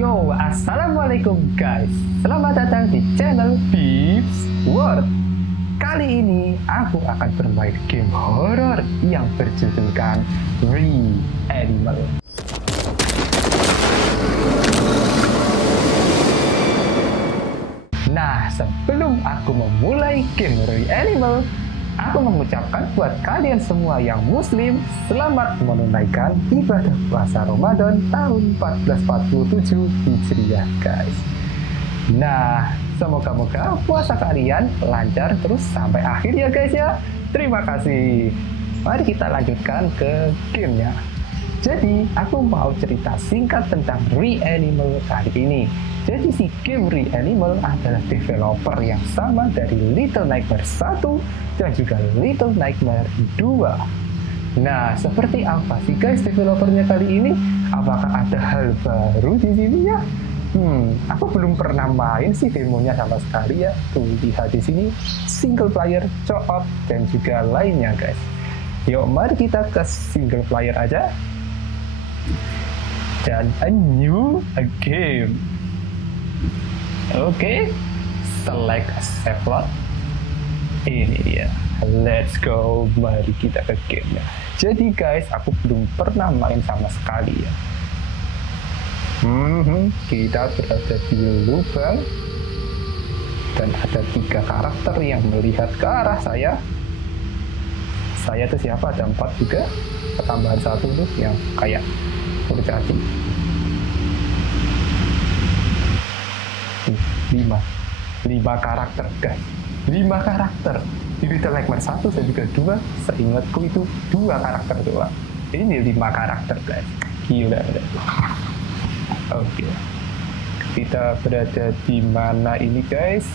Yo, assalamualaikum guys. Selamat datang di channel Beeps World. Kali ini aku akan bermain game horor yang berjudulkan Reanimal. Nah, sebelum aku memulai game Reanimal, aku mengucapkan buat kalian semua yang muslim, selamat menunaikan ibadah puasa Ramadan tahun 1447 Hijriah guys. Nah, semoga-moga puasa kalian lancar terus sampai akhir ya guys ya. Terima kasih. Mari kita lanjutkan ke gamenya. Jadi, aku mau cerita singkat tentang Reanimal kali ini. Jadi si game Reanimal adalah developer yang sama dari Little Nightmares 1 dan juga Little Nightmares 2. Nah, seperti apa sih guys developernya kali ini? Apakah ada hal baru di sini ya? Aku belum pernah main sih demonya sama sekali ya. Tuh, lihat di sini single player, co-op, dan juga lainnya guys. Yuk, mari kita ke single player aja. Dan a new game. Oke, select save plot. Ini dia. Let's go. Mari kita ke gamenya. Jadi guys, aku belum pernah main sama sekali ya. Kita berada di lubang dan ada 3 karakter yang melihat ke arah saya. Saya itu siapa? Ada 4 juga. Ketambahan 1 tuh yang kayak kurcaci. 5 karakter guys, 5 karakter di Little Nightmares 1 dan juga 2, seingatku itu 2 karakter doang. Ini 5 karakter guys, gila. Oke, kita berada di mana ini guys?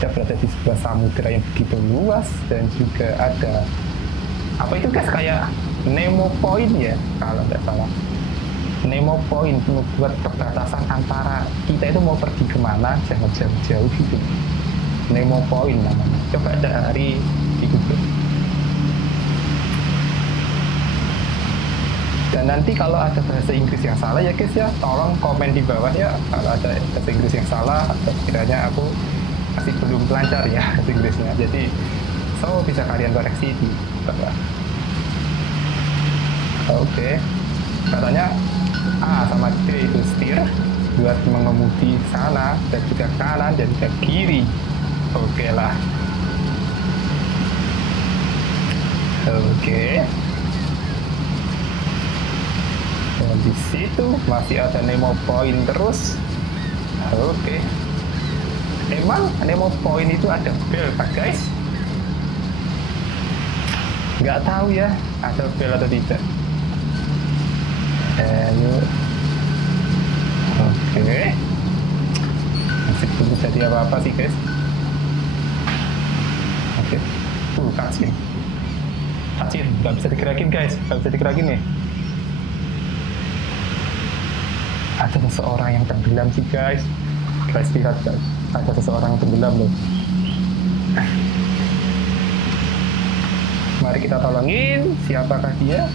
Kita berada di sebuah samudera yang begitu luas dan juga ada apa itu guys, kayak Nemo Point ya kalau nggak salah. Nemo Point membuat perbatasan antara kita itu mau pergi kemana, jangan jauh-jauh gitu. Nemo Point namanya. Coba cari di Google. Dan nanti kalau ada bahasa Inggris yang salah ya guys ya, tolong komen di bawah ya kalau ada bahasa Inggris yang salah atau kiranya aku masih belum lancar ya bahasa Inggrisnya. Jadi bisa kalian koreksi di bawah. Oke. Katanya A sama D itu steer buat mengemudi sana dan juga kanan dan juga kiri. Oke lah. Oke. Dan di situ masih ada Nemo Point terus. Oke. Emang Nemo Point itu ada bel pak guys? Nggak tahu ya ada bel atau tidak. Ayo. Oke. Masih belum jadi apa-apa sih guys. Oke. Kacin. Nggak bisa digerakin guys. Nggak bisa digerakin nih. Ada seseorang yang tenggelam sih guys. Guys lihat guys. Ada seseorang yang tenggelam loh. Mari kita tolongin. Siapakah dia?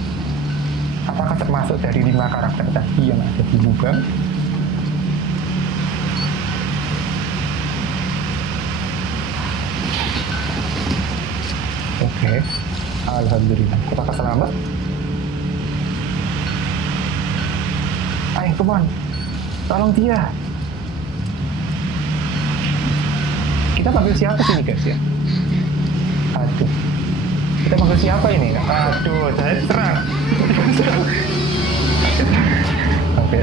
Apakah termasuk dari 5 karakter tadi yang ada di lubang? Oke, alhamdulillah. Apakah selamat? Ayo, come on. Tolong dia. Kita panggil siapa sih nih guys ya? Aduh. Kita panggil siapa ini? Aduh, saya diserang. Oke.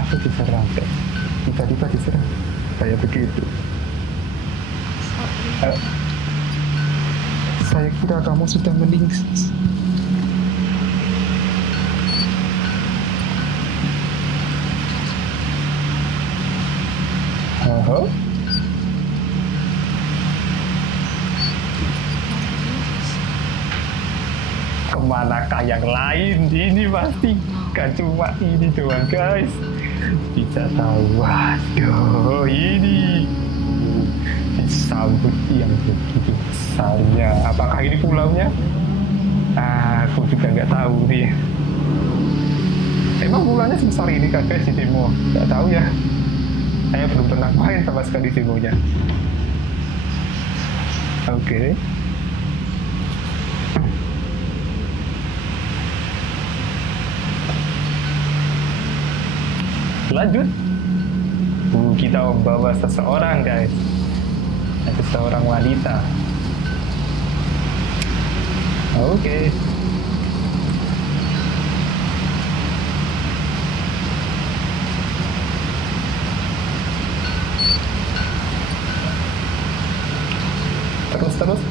Aku diserang guys. Tiba-tiba diserang. Kayak begitu. Saya kira kamu sudah meninggal. Kemanakah yang lain? Ini pasti gak cuma ini doang guys. Bisa tahu. Waduh, ini disambut yang begitu besarnya. Apakah ini pulaunya? Aku juga nggak tahu nih. Demonya sebesar ini kan guys di demo. Nggak tahu ya. Saya belum pernah main sama sekali demonya. Oke. Lanjut. Kita membawa seseorang guys. Itu seorang wanita. Oke. Terus.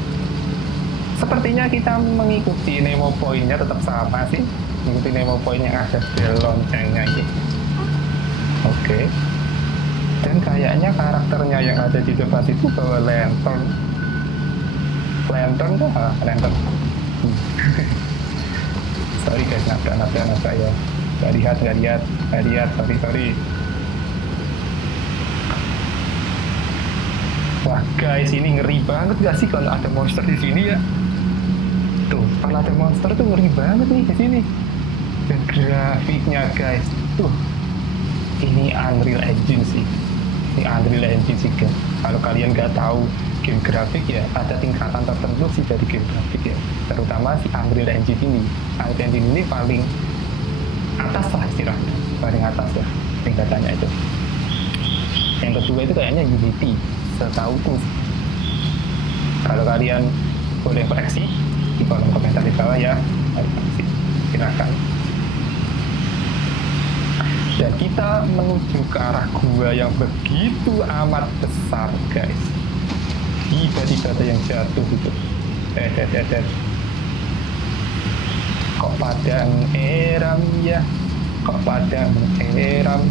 Sepertinya kita mengikuti Nemo Point-nya tetap sama sih. Mengikuti Nemo Point yang ada di loncengnya ini. Oke. Dan kayaknya karakternya yang ada di depan itu bawa lantern. Lantern kah? Lantern. Sorry guys, nabrak ya. Gak lihat. Sorry. Wah guys, ini ngeri banget gak sih kalau ada monster di sini ya? Tuh, kalau ada monster tuh ngeri banget nih di sini. Dan grafiknya guys, tuh, ini Unreal Engine sih. Ini Unreal Engine sih guys. Kalau kalian nggak tahu game grafik ya, ada tingkatan tertentu sih dari game grafik ya. Terutama si Unreal Engine ini. Unreal Engine ini paling atas lah istilahnya, paling atas ya tingkatannya itu. Yang kedua itu kayaknya Unity. Setauku, kalau kalian boleh koreksi di kolom komentar di bawah ya, silakan. Dan kita menuju ke arah gua yang begitu amat besar guys. Tiba-tiba ada yang jatuh gitu. Kok padang eram ya? Kok padang eram?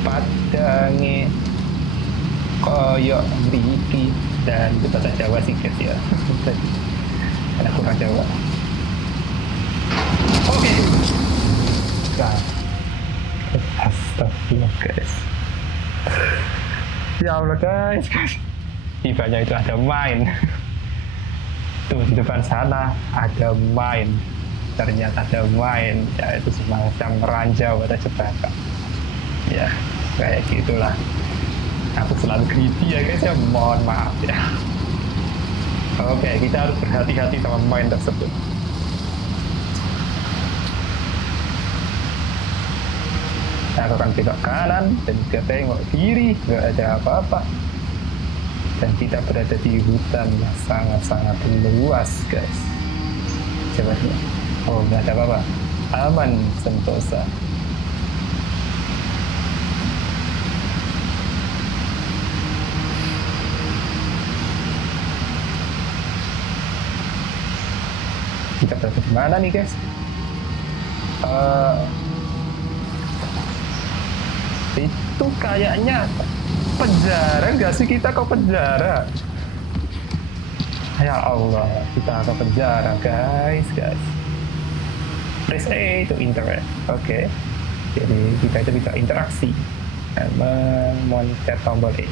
Padange koyok mriki. Dan itu bahasa Jawa sih guys ya. Karena kurang Jawa. Oke. Nah. Astagfirullah guys. Ya Allah guys. Tibanya itu ada main. Tuh di depan sana ada main. Ternyata ada main. Ya itu semacam ranjau atau jebakan. Ya kayak gitulah. Aku selalu greedy ya guys ya, mohon maaf ya. Oke, kita harus berhati-hati sama main tersebut. Aku akan belok kanan dan juga tengok kiri, nggak ada apa-apa. Dan kita berada di hutan yang sangat-sangat luas guys. Coba lihat. Oh, nggak ada apa-apa. Aman, sentosa. Kita berada di mana nih guys? Itu kayaknya penjara nggak sih? Kita ke penjara. Ya Allah, kita ke penjara guys. Press A to interact. Oke. Jadi kita itu bisa interaksi dan memencet tombol E.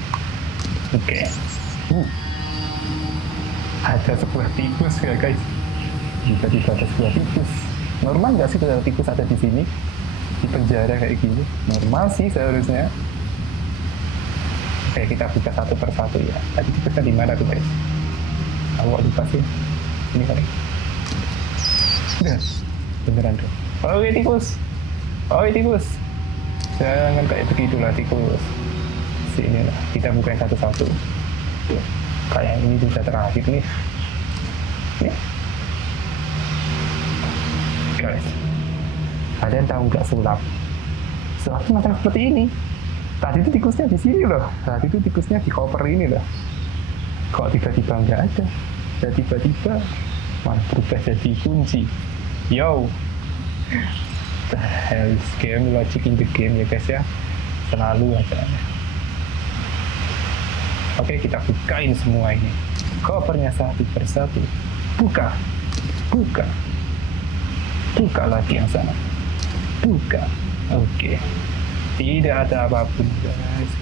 Oke. Ada sebuah tikus ya guys. Tiba-tiba ada sebuah tikus. Normal nggak sih kalau tikus ada di sini di penjara kayak gini? Normal sih seharusnya. Oke, kita buka satu persatu ya. Tadi tikusnya di mana tuh guys? Awak lupa sih. Ini kali. Udah, beneran tuh. Oke tikus. Jangan kayak begitulah tikus. Sini lah. Kita buka yang satu-satu. Kayak ini sudah terakhir nih. Nih. Guys, kalian tahu nggak sulap? Sulap itu macam seperti ini. Tadi itu tikusnya di sini loh. Tadi itu tikusnya di koper ini loh. Kok tiba-tiba nggak ada? Dan tiba-tiba malah berubah jadi kunci. Yo, the hell is game, logic in the game ya guys ya. Selalu aja. Oke, kita bukain semua ini. Kopernya satu persatu. Buka. Buka lagi yang sana. Buka. Oke. Tidak ada apapun guys.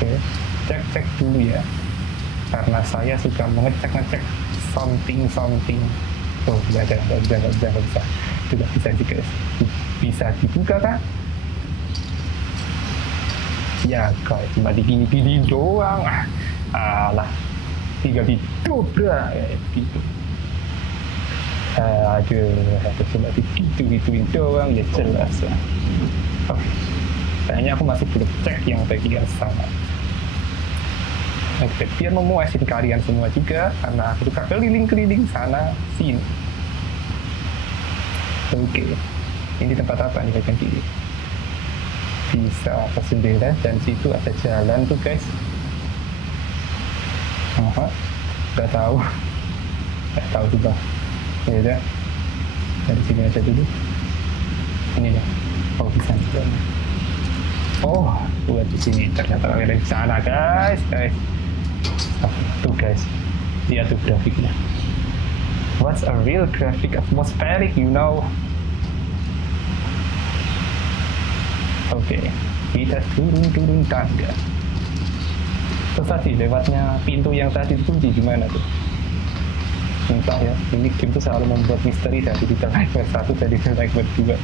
Oke. Cek dulu ya. Karena saya suka mengecek something. Oh, nggak bisa. Tidak bisa sih guys. Bisa dibuka kah? Ya, guys, cuma digini-gini doang. Alah, tinggal didobrak kayak gitu. Aduh, cuma digitu-gituin doang, ya jelas lah. Oke, kayaknya aku masih belum cek yang bagian sana. Oke, biar memuasin kalian semua juga, karena aku suka keliling-keliling sana sini. Oke, ini tempat apa nih bagian kiri? Bisa ke jendela dan situ ada jalan tuh guys. Nggak tahu juga. Ya udah, dari sini aja dulu. Ini ya, bisa jalan. Oh, buat di sini ternyata ada di sana guys. Tuh guys, lihat tuh grafiknya. What's a real graphic atmospheric, you know? Oke, kita turun tangga. Terus tadi lewatnya pintu yang tadi itu gimana tuh? Entah ya, ini game tuh selalu membuat misteri dari Little Nightmares 1 dan Little Nightmares 2.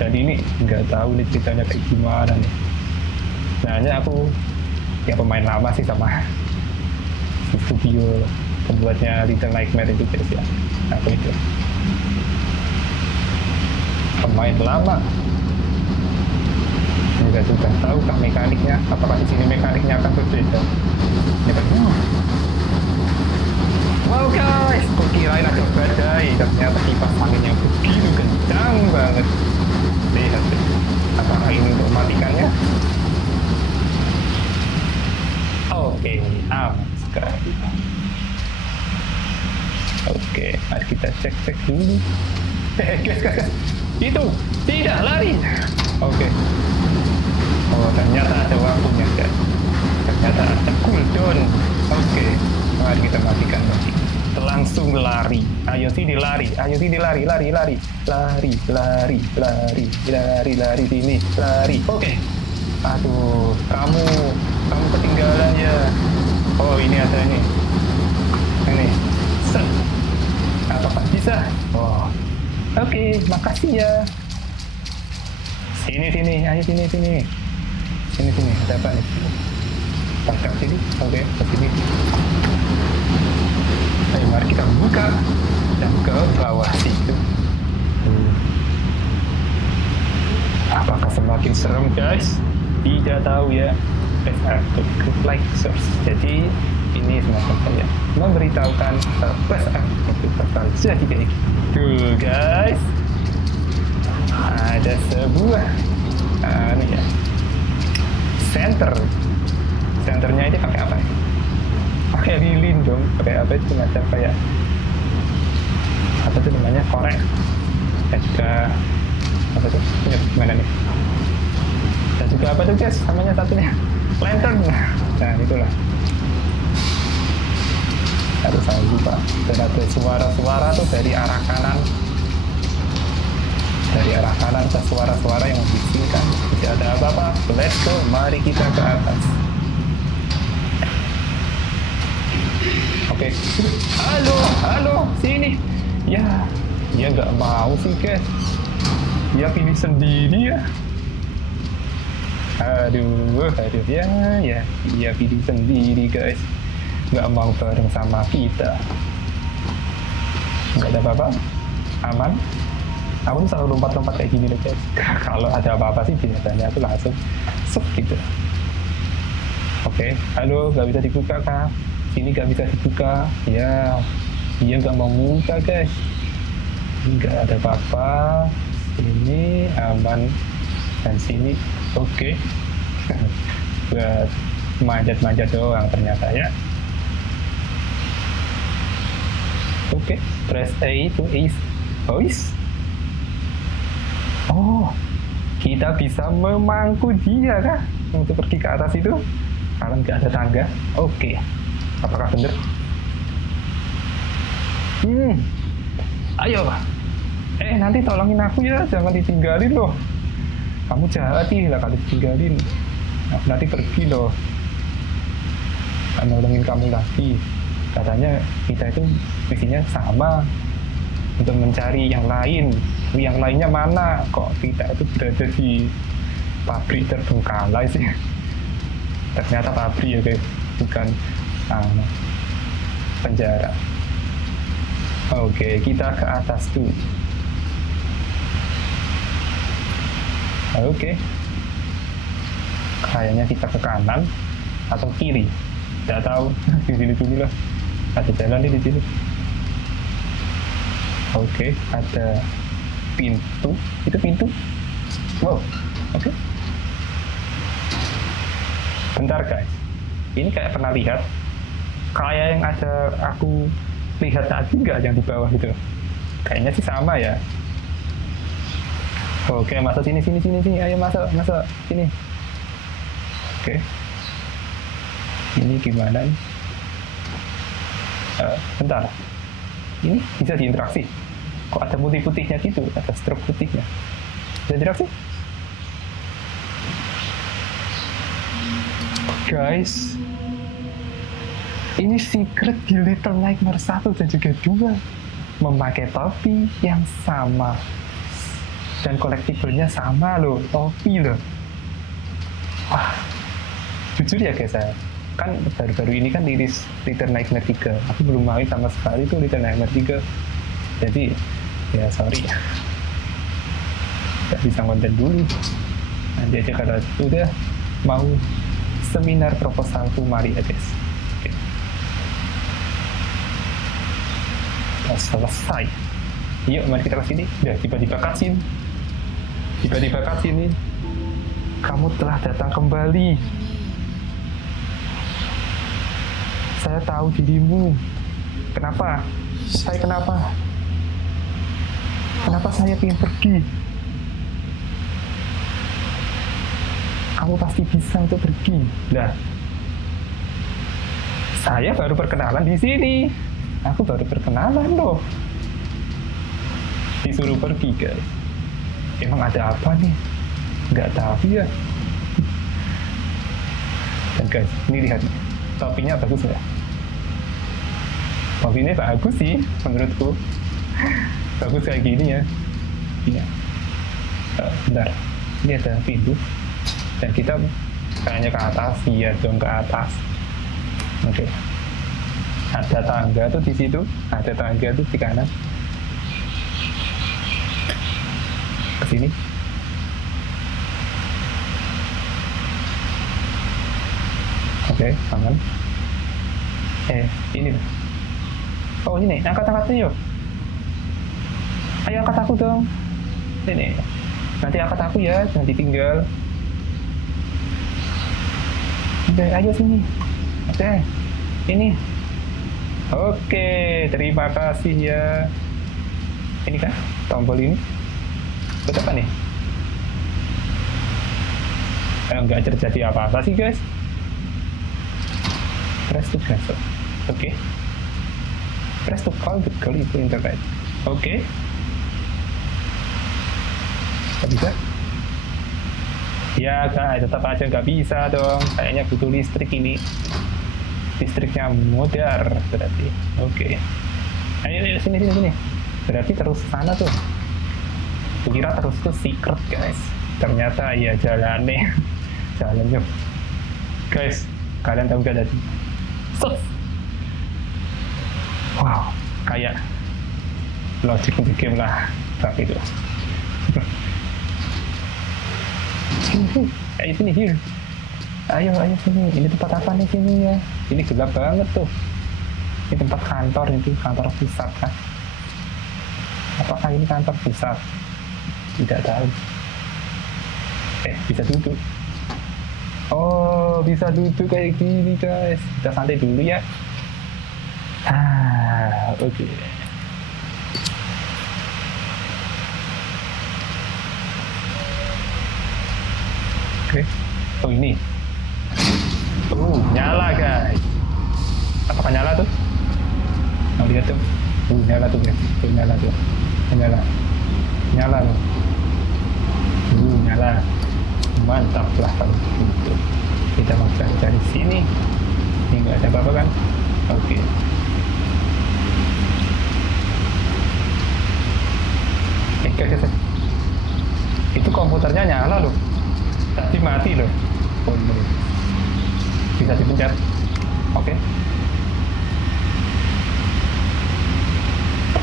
Dan ini nggak tahu nih ceritanya kayak gimana nih. Nah, hanya aku ya pemain lama sih sama studio pembuatnya Little Nightmares itu guys ya. Aku itu pemain lama. Juga sudah tahu kan mekaniknya. Apakah di sini mekaniknya akan berbeda? Ya kan? Wow guys, aku kirain ada badai. Ternyata kipas anginnya begitu kencang banget. Lihat deh. Apakah ini untuk mematikannya? Oke, aman sekali. Oke, mari kita cek dulu. Guys, itu tidak lari. Oke. Oh, ternyata ada waktunya guys. Ternyata ada cooldown. Oke, mari kita matikan lagi. Langsung lari. Ayo sini lari. Lari sini. Lari. Oke. Aduh, kamu ketinggalan ya. Oh, ini ada ini. Set. Apakah bisa? Oh. Oke, makasih ya. Sini. Ayo sini. Sini. Ada apa nih? Tangkap sini. Oke, ke sini. Ayo, mari kita buka dan ke bawah situ. Apakah semakin serem guys? Tidak tahu ya. Group like source. Jadi ini semacam saya memberitahukan best itu bakal jadi kayak gitu guys. Ada sebuah ya, centernya ini pakai apa ya? Pakai lilin dong. Pakai apa itu macam kayak apa tuh namanya, korek. Dan juga apa tuh? Gimana nih? Dan juga apa tuh guys? Namanya satunya lantern. Nah itulah. Harus saya lupa. Dan ada suara-suara tuh dari arah kanan. Dari arah kanan ke suara-suara yang membisikkan. Tidak ada apa-apa. Let's go. Mari kita ke atas. Oke. Halo, sini. Ya, dia nggak mau sih guys. Dia pilih sendiri ya. Aduh ya, dia pilih sendiri guys. Nggak mau bareng sama kita. Nggak ada apa-apa. Aman. Aku tuh selalu lompat-lompat kayak gini loh guys. Kalau ada apa-apa sih biasanya aku langsung sup gitu. Oke, halo, nggak bisa dibuka kah? Sini nggak bisa dibuka. Ya, dia nggak mau buka guys. Nggak ada apa-apa. Sini aman dan sini oke. Buat manjat-manjat doang ternyata ya. Oke, press A to ease voice. Oh, kita bisa memangku dia kah untuk pergi ke atas itu? Kalau nggak ada tangga. Oke, apakah benar? Ayo, nanti tolongin aku ya, jangan ditinggalin loh. Kamu jahat lah kalau ditinggalin. Aku nanti pergi loh. Akan nolongin kamu lagi. Katanya kita itu misinya sama. untuk mencari yang lain. Yang lainnya mana? Kok kita itu berada di pabrik terbengkalai sih? Ternyata pabrik ya guys, bukan penjara. Oke, kita ke atas tuh. Oke, kayaknya kita ke kanan atau kiri, tidak tahu. Di sini dulu lah, ada jalan nih di sini. Oke, ada pintu. Itu pintu. Wow. Oke. Bentar guys. Ini kayak pernah lihat. Kayak yang ada aku lihat tadi nggak yang di bawah itu. Kayaknya sih sama ya. Oke, masuk sini. Ayo masuk sini. Oke. Ini gimana nih? Bentar. Ini bisa diinteraksi. Kok ada putih-putihnya gitu? Ada stroke putihnya. Bisa diinteraksi? Guys, ini secret di Little Nightmares 1 dan juga 2. Memakai topi yang sama. Dan collectible-nya sama loh. Topi loh. Wah. Jujur ya guys, kan baru-baru ini kan rilis Little Nightmares 3. Aku belum main sama sekali tuh Little Nightmares 3. Jadi ya sorry, nggak bisa konten dulu. Nanti aja kalau udah mau seminar proposal tuh mari ya guys. Oke. Udah selesai. Yuk mari kita ke sini. Udah tiba-tiba cutscene. Nih. Kamu telah datang kembali. Saya tahu dirimu. Kenapa? Kenapa saya ingin pergi? Kamu pasti bisa untuk pergi. Lah, saya baru perkenalan di sini. Aku baru perkenalan loh. Disuruh pergi guys. Emang ada apa nih? Nggak tahu ya. Dan guys, ini lihat. Topinya bagus nggak? Topinya bagus sih, menurutku. Bagus kayak gini ya. Ini. Bentar. Ini ada pintu. Dan kita kayaknya ke atas. Iya dong, ke atas. Oke. Ada tangga tuh di situ. Ada tangga tuh di kanan. Ke sini. Oke, aman. Ini. Oh, ini. Angkat-angkatnya yuk. Ayo angkat aku dong. Ini. Nanti angkat aku ya, jangan ditinggal. Oke, ayo sini. Oke. Ini. Oke, terima kasih ya. Ini kan tombol ini. Buat apa nih? Nggak terjadi apa-apa sih guys. Press to cancel. Oke. Press to call the girl into internet. Oke. Nggak bisa? Ya guys, tetap aja nggak bisa dong. Kayaknya butuh listrik ini. Listriknya modar berarti. Oke. Ayo sini. Berarti terus sana tuh. Kukira terus tuh secret guys. Ternyata ya jalannya. Jalannya. Guys, kalian tahu gak tadi? Wow, kayak logic untuk game lah. Tapi itu. Ayo sini, here. Ayo sini. Ini tempat apa nih sini ya? Ini gelap banget tuh. Ini tempat kantor itu, kantor pusat kan? Apakah ini kantor pusat? Tidak tahu. Bisa duduk. Oh, bisa duduk kayak gini guys. Kita santai dulu ya. Oke. Oh ini. Nyala guys. Apakah nyala tuh? Mau lihat tuh. Nyala tuh guys. Nyala tuh. Nyala loh. Nyala. Mantap lah kalau gitu. Kita mau cari sini. Ini nggak ada apa-apa kan? Oke. Guys, itu komputernya nyala loh. Tadi mati loh. Oh, ini. Bisa dipencet. Oke.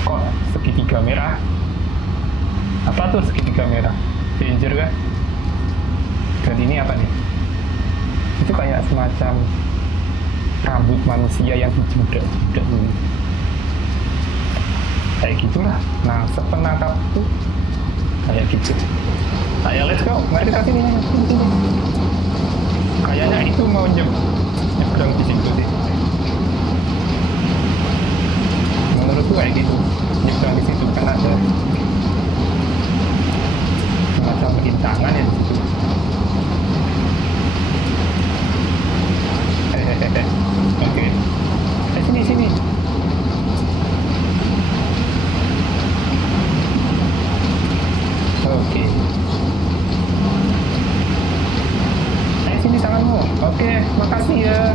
Kok segitiga merah? Apa tuh segitiga merah? Danger kan? Dan ini apa nih? Itu kayak semacam rambut manusia yang dijudak-judak dulu. Kayak gitulah. Nah, sepenangkapku kayak gitu. Ayo, let's go. Mari kita sini. Kayaknya itu mau nyebrang di situ sih. Menurutku kayak gitu. Nyebrang di situ kan ada semacam rintangan ya di situ. Oke. Sini. Oke. Sini tanganmu. Oke, makasih ya.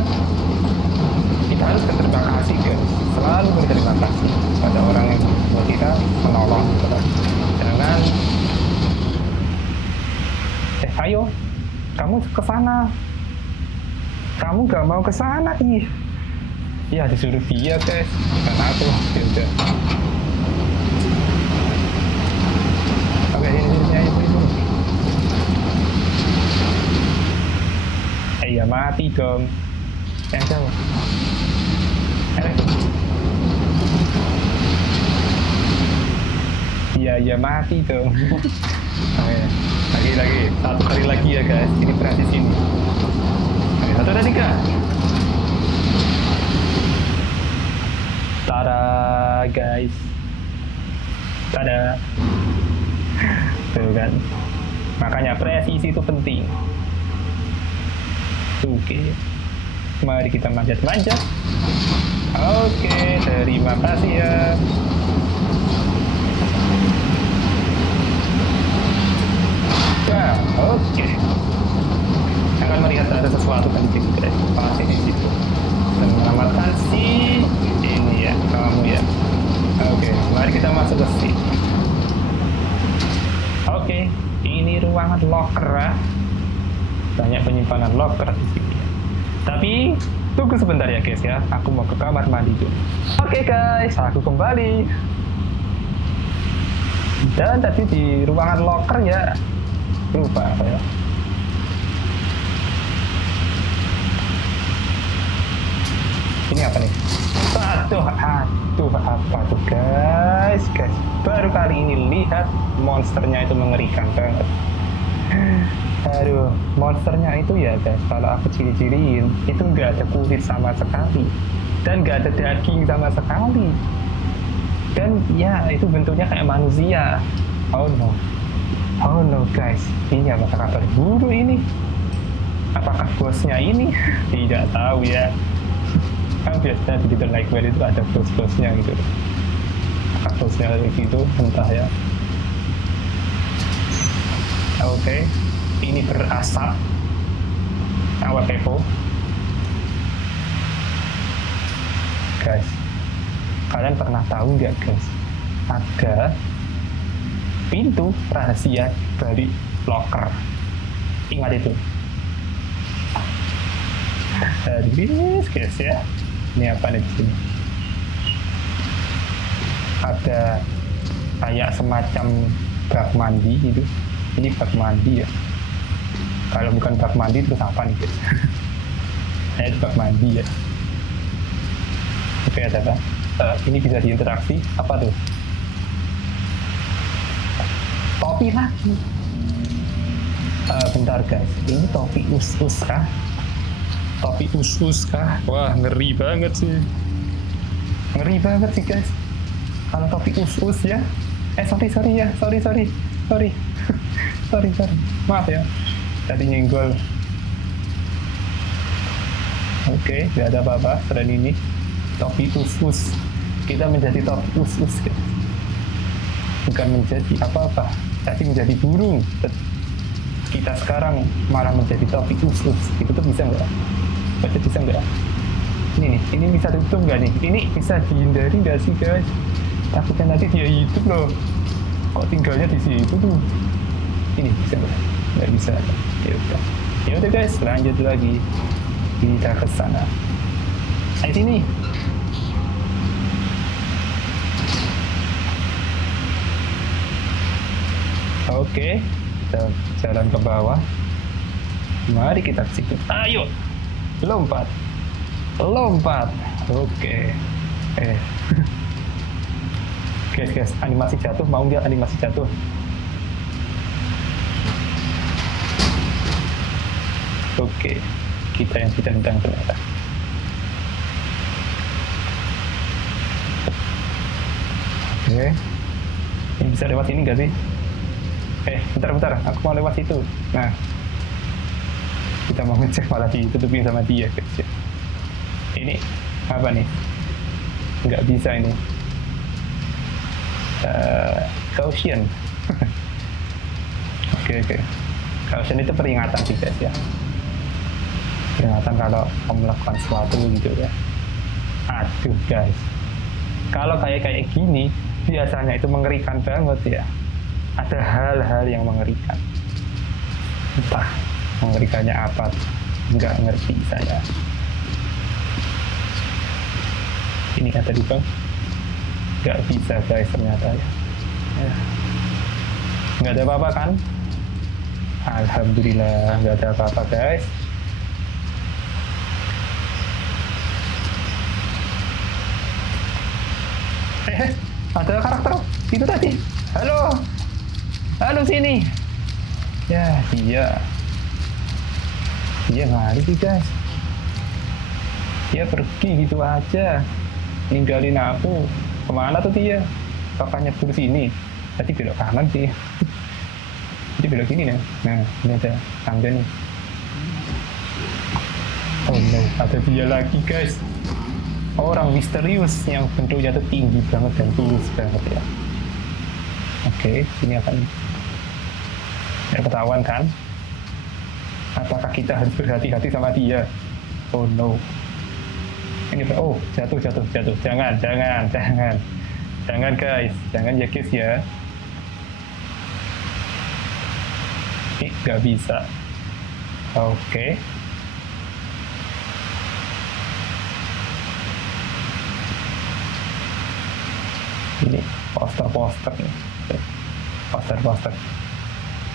Kita harus berterima kasih, guys. Selalu berterima kasih pada orang yang mau kita menolong. Jangan. Ayo, kamu ke sana. Kamu gak mau ke sana, ih. Ya disuruh dia, guys. Karena aku, ya udah. Oke, ini. Ya mati dong. Yang jauh. Ya mati dong. Oke, lagi. Satu kali lagi ya guys. Ini berarti sini. Oke, 1, 2, 3. Tada guys. Tada. Tuh kan. Makanya presisi itu penting. Oke, mari kita manjat-manjat. Oke, terima kasih ya. Nah, oke. Akan melihat ada sesuatu kan di situ, guys. Pasti di situ. Dan menyelamatkan si ini ya, kamu ya. Oke, mari kita masuk ke sini. Oke, ini ruangan locker ya. Banyak penyimpanan locker di sini. Tapi tunggu sebentar ya guys ya. Aku mau ke kamar mandi dulu. Oke guys, aku kembali. Dan tadi di ruangan locker ya. Lupa apa ya. Ini apa nih? Aduh, apa tuh guys. Baru kali ini lihat monsternya itu mengerikan banget. Aduh, monsternya itu ya guys, kalau aku ciri-ciriin, itu nggak ada kulit sama sekali. Dan nggak ada daging sama sekali. Dan ya, itu bentuknya kayak manusia. Oh no guys, ini apakah berburu ini? Apakah bosnya ini? Tidak tahu ya. Kan biasanya di The Nightmare itu ada bos-bosnya gitu. Apakah bosnya kayak gitu? Entah ya. Oke. Ini berasap awal kepo guys. Kalian pernah tahu nggak guys, ada pintu rahasia dari locker? Ingat itu. Guys ya, ini apa nih di sini? Ada kayak semacam bak mandi gitu. Ini bak mandi ya. Kalau bukan bak mandi terus apa nih guys? Ini bak mandi ya. Oke, ada apa? Ini bisa diinteraksi. Apa tuh? Topi lagi. Bentar guys, ini topi us-us kah? Topi us-us kah? Wah, ngeri banget sih. Ngeri banget sih guys. Kalau topi us-us ya. Sorry ya. Sorry. Maaf ya. Tadi nyenggol. Oke, tidak ada apa-apa. Selain ini, topi us-us. Kita menjadi topi us-us guys. Bukan menjadi apa-apa, tapi menjadi burung. Kita sekarang malah menjadi topi us-us. Itu tuh bisa nggak? Bisa nggak? Ini nih, ini bisa tutup nggak nih? Ini bisa dihindari nggak sih guys? Takutnya nanti dia hidup loh. Kok tinggalnya di situ tuh? Ini bisa nggak bisa? Ya udah. Ya udah guys, lanjut lagi. Kita ke sana. Ayo sini. Oke, kita jalan ke bawah. Mari kita ke situ. Ayo, lompat, lompat. Oke. Guys, animasi jatuh. Mau nggak animasi jatuh? Oke, kita yang ditendang ternyata. Oke, ini bisa lewat sini nggak sih? Bentar, aku mau lewat situ. Nah, kita mau ngecek malah ditutupin sama dia, guys. Ini apa nih? Nggak bisa ini. Caution. Oke. Caution itu peringatan sih, guys ya. Peringatan kalau kamu melakukan sesuatu gitu ya. Aduh, guys. Kalau kayak gini, biasanya itu mengerikan banget ya. Ada hal-hal yang mengerikan. Entah mengerikannya apa, nggak ngerti saya. Ini ada di bawah. Nggak bisa guys ternyata ya. Nggak ada apa-apa kan? Alhamdulillah nggak ada apa-apa guys. Ada karakter itu tadi. Halo sini. Ya dia lari sih guys. Dia pergi gitu aja, ninggalin aku. Kemana tuh dia? Kakaknya nyebur sini. Tadi belok kanan sih. Jadi belok sini nih. Nah, ini ada tangga nih. Oh no, ada dia lagi guys. Orang misterius yang bentuknya tuh tinggi banget dan tulus banget ya. Oke, ini akan ketahuan kan? Apakah kita harus berhati-hati sama dia? Oh no. Ini jatuh. Jangan guys, jangan ya guys ya. Ini nggak bisa. Oke. Ini poster nih. Poster.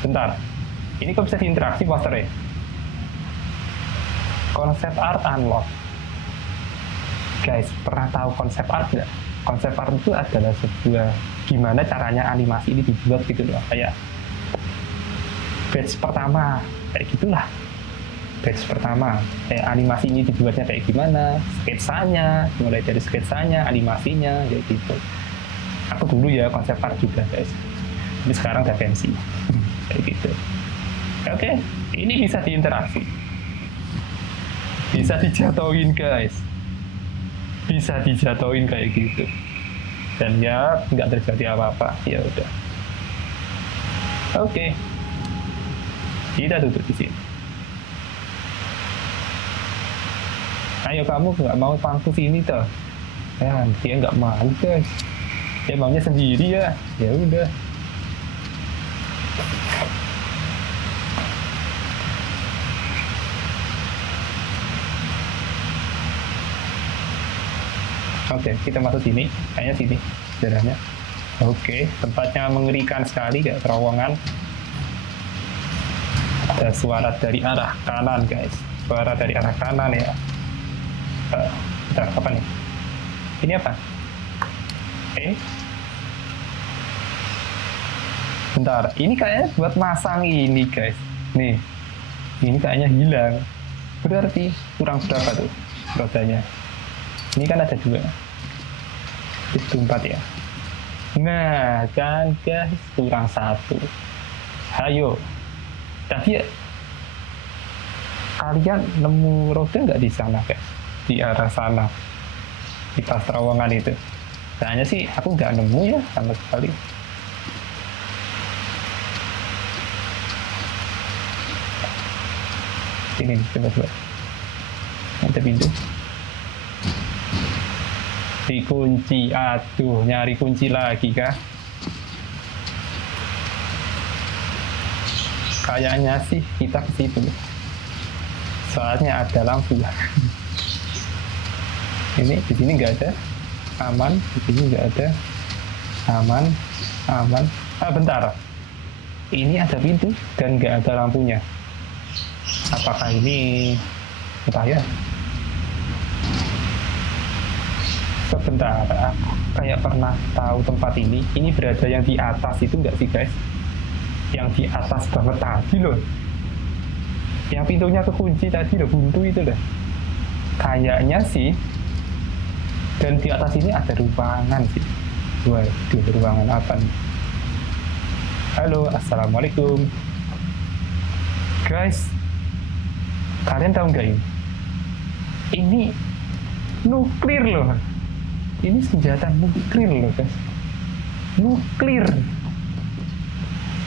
Bentar. Ini kok bisa diinteraksi posternya? Konsep art unlock. Guys, pernah tahu konsep art nggak? Konsep art itu adalah sebuah gimana caranya animasi ini dibuat gitu loh. Kayak batch pertama, kayak gitulah. Batch pertama, kayak animasi ini dibuatnya kayak gimana, sketsanya, mulai dari sketsanya, animasinya, kayak gitu. Aku dulu ya konsep art juga guys. Tapi sekarang udah pensi. Kayak gitu. Oke, ini bisa diinteraksi. Bisa dijatuhin guys. Bisa dijatuhin kayak gitu. Dan ya nggak terjadi apa-apa. Ya udah. Oke. Kita duduk di sini. Ayo kamu nggak mau pangku sini toh? Ya, dia nggak mau guys. Dia maunya sendiri ya. Ya udah. Oke, kita masuk sini. Kayaknya sini jalannya. Oke, tempatnya mengerikan sekali kayak terowongan. Ada suara dari arah kanan guys. Suara dari arah kanan ya. Bentar, apa nih? Ini apa? Bentar, ini kayaknya buat masang ini guys. Nih, ini kayaknya hilang. Berarti kurang berapa tuh rodanya? Ini kan ada 2. Itu 4 ya. Nah, kan guys, kurang 1. Ayo. Tapi ya, kalian nemu roda nggak di sana guys? Di arah sana. Di pas terowongan itu. Kayaknya sih aku nggak nemu ya sama sekali. Ini coba. Ada pintu. Dikunci, aduh nyari kunci lagi kah? Kayaknya sih kita ke situ. Soalnya ada lampu. Ini di sini nggak ada. Aman. Di sini nggak ada. Aman. Aman. Bentar. Ini ada pintu dan nggak ada lampunya. Apakah ini bahaya? Sebentar, aku kayak pernah tahu tempat ini. Ini berada yang di atas itu nggak sih guys? Yang di atas banget tadi loh. Yang pintunya kekunci tadi loh, buntu itu loh. Kayaknya sih. Dan di atas ini ada ruangan sih. Waduh, ruangan apa nih? Halo, assalamualaikum. Guys, kalian tahu nggak ini? Ini nuklir loh. Ini senjata nuklir loh guys. Nuklir.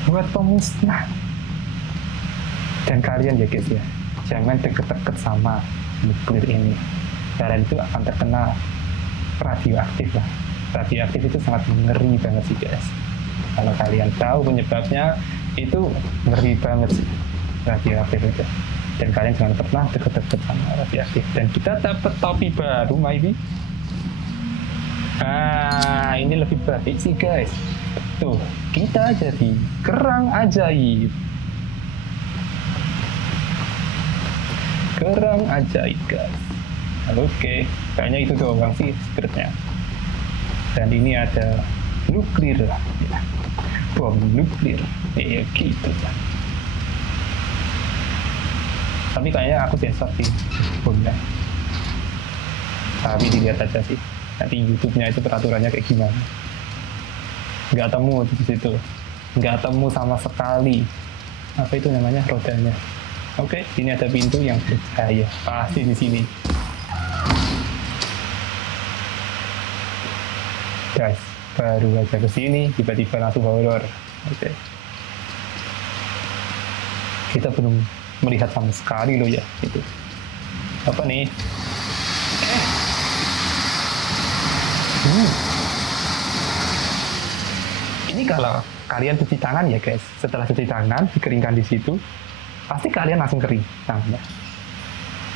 Buat pemusnah. Dan kalian ya guys ya, jangan deket-deket sama nuklir ini. Karena itu akan terkena radioaktif lah. Radioaktif itu sangat ngeri banget sih guys. Kalau kalian tahu penyebabnya, itu ngeri banget sih radioaktif itu. Dan kalian jangan pernah deket-deket sama radioaktif. Dan kita dapat topi baru maybe. Ini lebih baik sih guys. Tuh, kita jadi kerang ajaib. Kerang ajaib guys. Oke, kayaknya itu doang sih secretnya. Dan ini ada nuklir lah, ya. Bom nuklir, ya gitu lah. Tapi kayaknya aku sensor sih bomnya. Tapi dilihat aja sih. Nanti YouTube-nya itu peraturannya kayak gimana. Nggak temu di situ. Nggak temu sama sekali. Apa itu namanya? Rodanya. Oke, ini ada pintu yang bercahaya. Pasti di sini. Guys, baru aja ke sini tiba-tiba langsung horor. Oke. Kita belum melihat sama sekali loh ya itu. Apa nih? Ini kalau kalian cuci tangan ya guys, setelah cuci tangan dikeringkan di situ, pasti kalian langsung kering tangannya.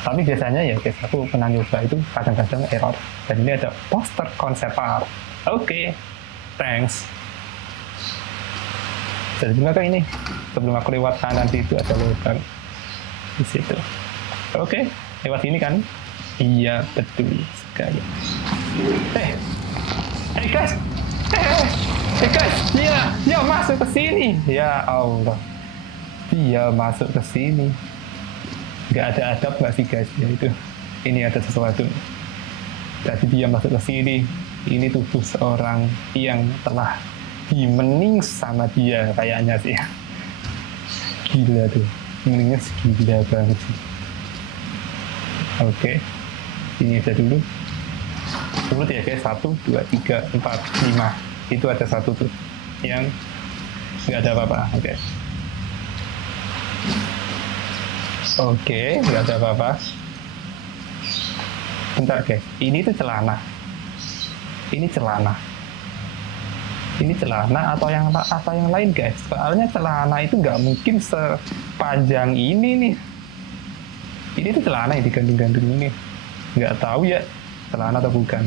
Tapi biasanya ya guys, aku pernah nyoba itu kadang-kadang error. Dan ini ada poster konsep art. Oke, thanks. Jadi gimana ini? Sebelum aku lewat kanan situ ada lubang di situ. Oke, lewat sini kan? Iya, betul sekali. Guys, guys, dia masuk ke sini. Ya Allah, dia masuk ke sini. Gak ada adab nggak sih guys? Ya itu, ini ada sesuatu. Jadi dia masuk ke sini. Ini tubuh seorang yang telah dimening sama dia kayaknya sih. Gila tuh, meningnya gila banget sih. Oke, ini aja dulu. Urut ya guys, 1, 2, 3, 4, 5. Itu ada satu tuh yang nggak ada apa-apa. Oke, nggak ada apa-apa. Bentar guys, ini tuh celana. Ini celana. Ini celana atau yang lain guys? Soalnya celana itu nggak mungkin sepanjang ini nih. Ini tuh celana yang digantung-gantung ini. Nggak tahu ya celana atau bukan.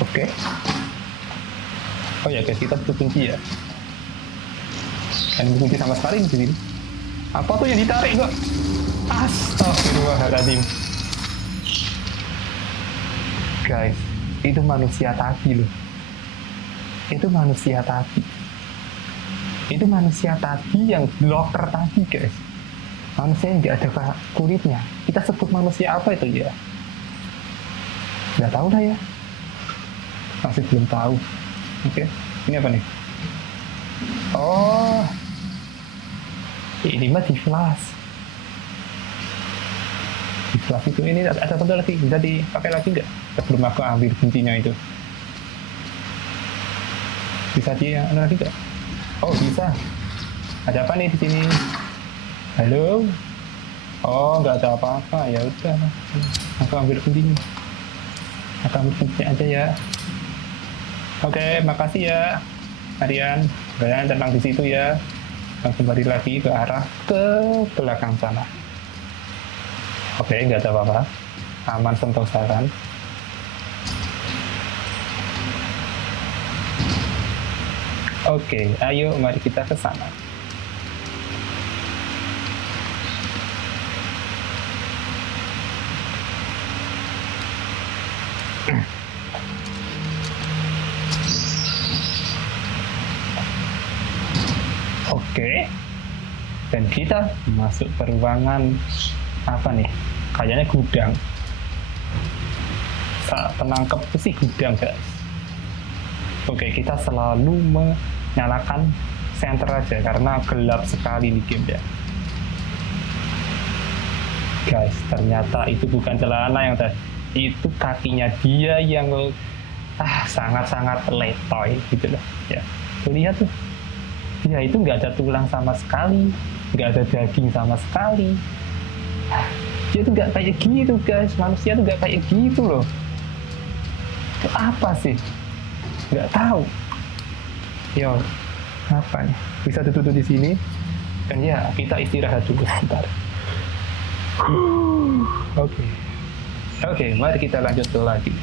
Oke. Oh ya guys, kita butuh kunci ya. Kan kunci sama sekali di sini. Apa tuh yang ditarik kok? Astagfirullahaladzim. Guys, itu manusia tadi loh. Itu manusia tadi. Itu manusia tadi yang blocker tadi guys. Manusia yang nggak ada kulitnya. Kita sebut manusia apa itu ya? Nggak tahu lah ya. Masih belum tahu. Oke, ini apa nih? Oh, ini mah di flash. Di flash itu ini ada satu lagi, bisa dipakai lagi nggak? Sebelum aku ambil kuncinya itu. Bisa ada lagi nggak? Oh bisa. Ada apa nih di sini? Halo? Oh nggak ada apa-apa, ya udah. Aku ambil kuncinya. Aku ambil kuncinya aja ya. Oke, makasih ya. kalian tenang di situ ya. Dan kembali lagi ke arah ke belakang sana. Oke, nggak ada apa-apa, aman sentosa kan. Oke, ayo mari kita ke sana. Oke, dan kita masuk ke ruangan apa nih? Kayaknya gudang. Saat penangkep itu sih gudang, guys. Oke, kita selalu menyalakan center aja karena gelap sekali di game ya. Guys, ternyata itu bukan celana yang tadi, itu kakinya dia yang sangat-sangat letoy gitu loh ya. Tuh lihat tuh, dia itu nggak ada tulang sama sekali, nggak ada daging sama sekali. Dia tuh nggak kayak gitu guys, manusia tuh nggak kayak gitu loh. Itu apa sih? Nggak tahu. Yo, apa nih? Bisa ditutup di sini. Dan ya, kita istirahat dulu sebentar. Oke, mari kita lanjut lagi.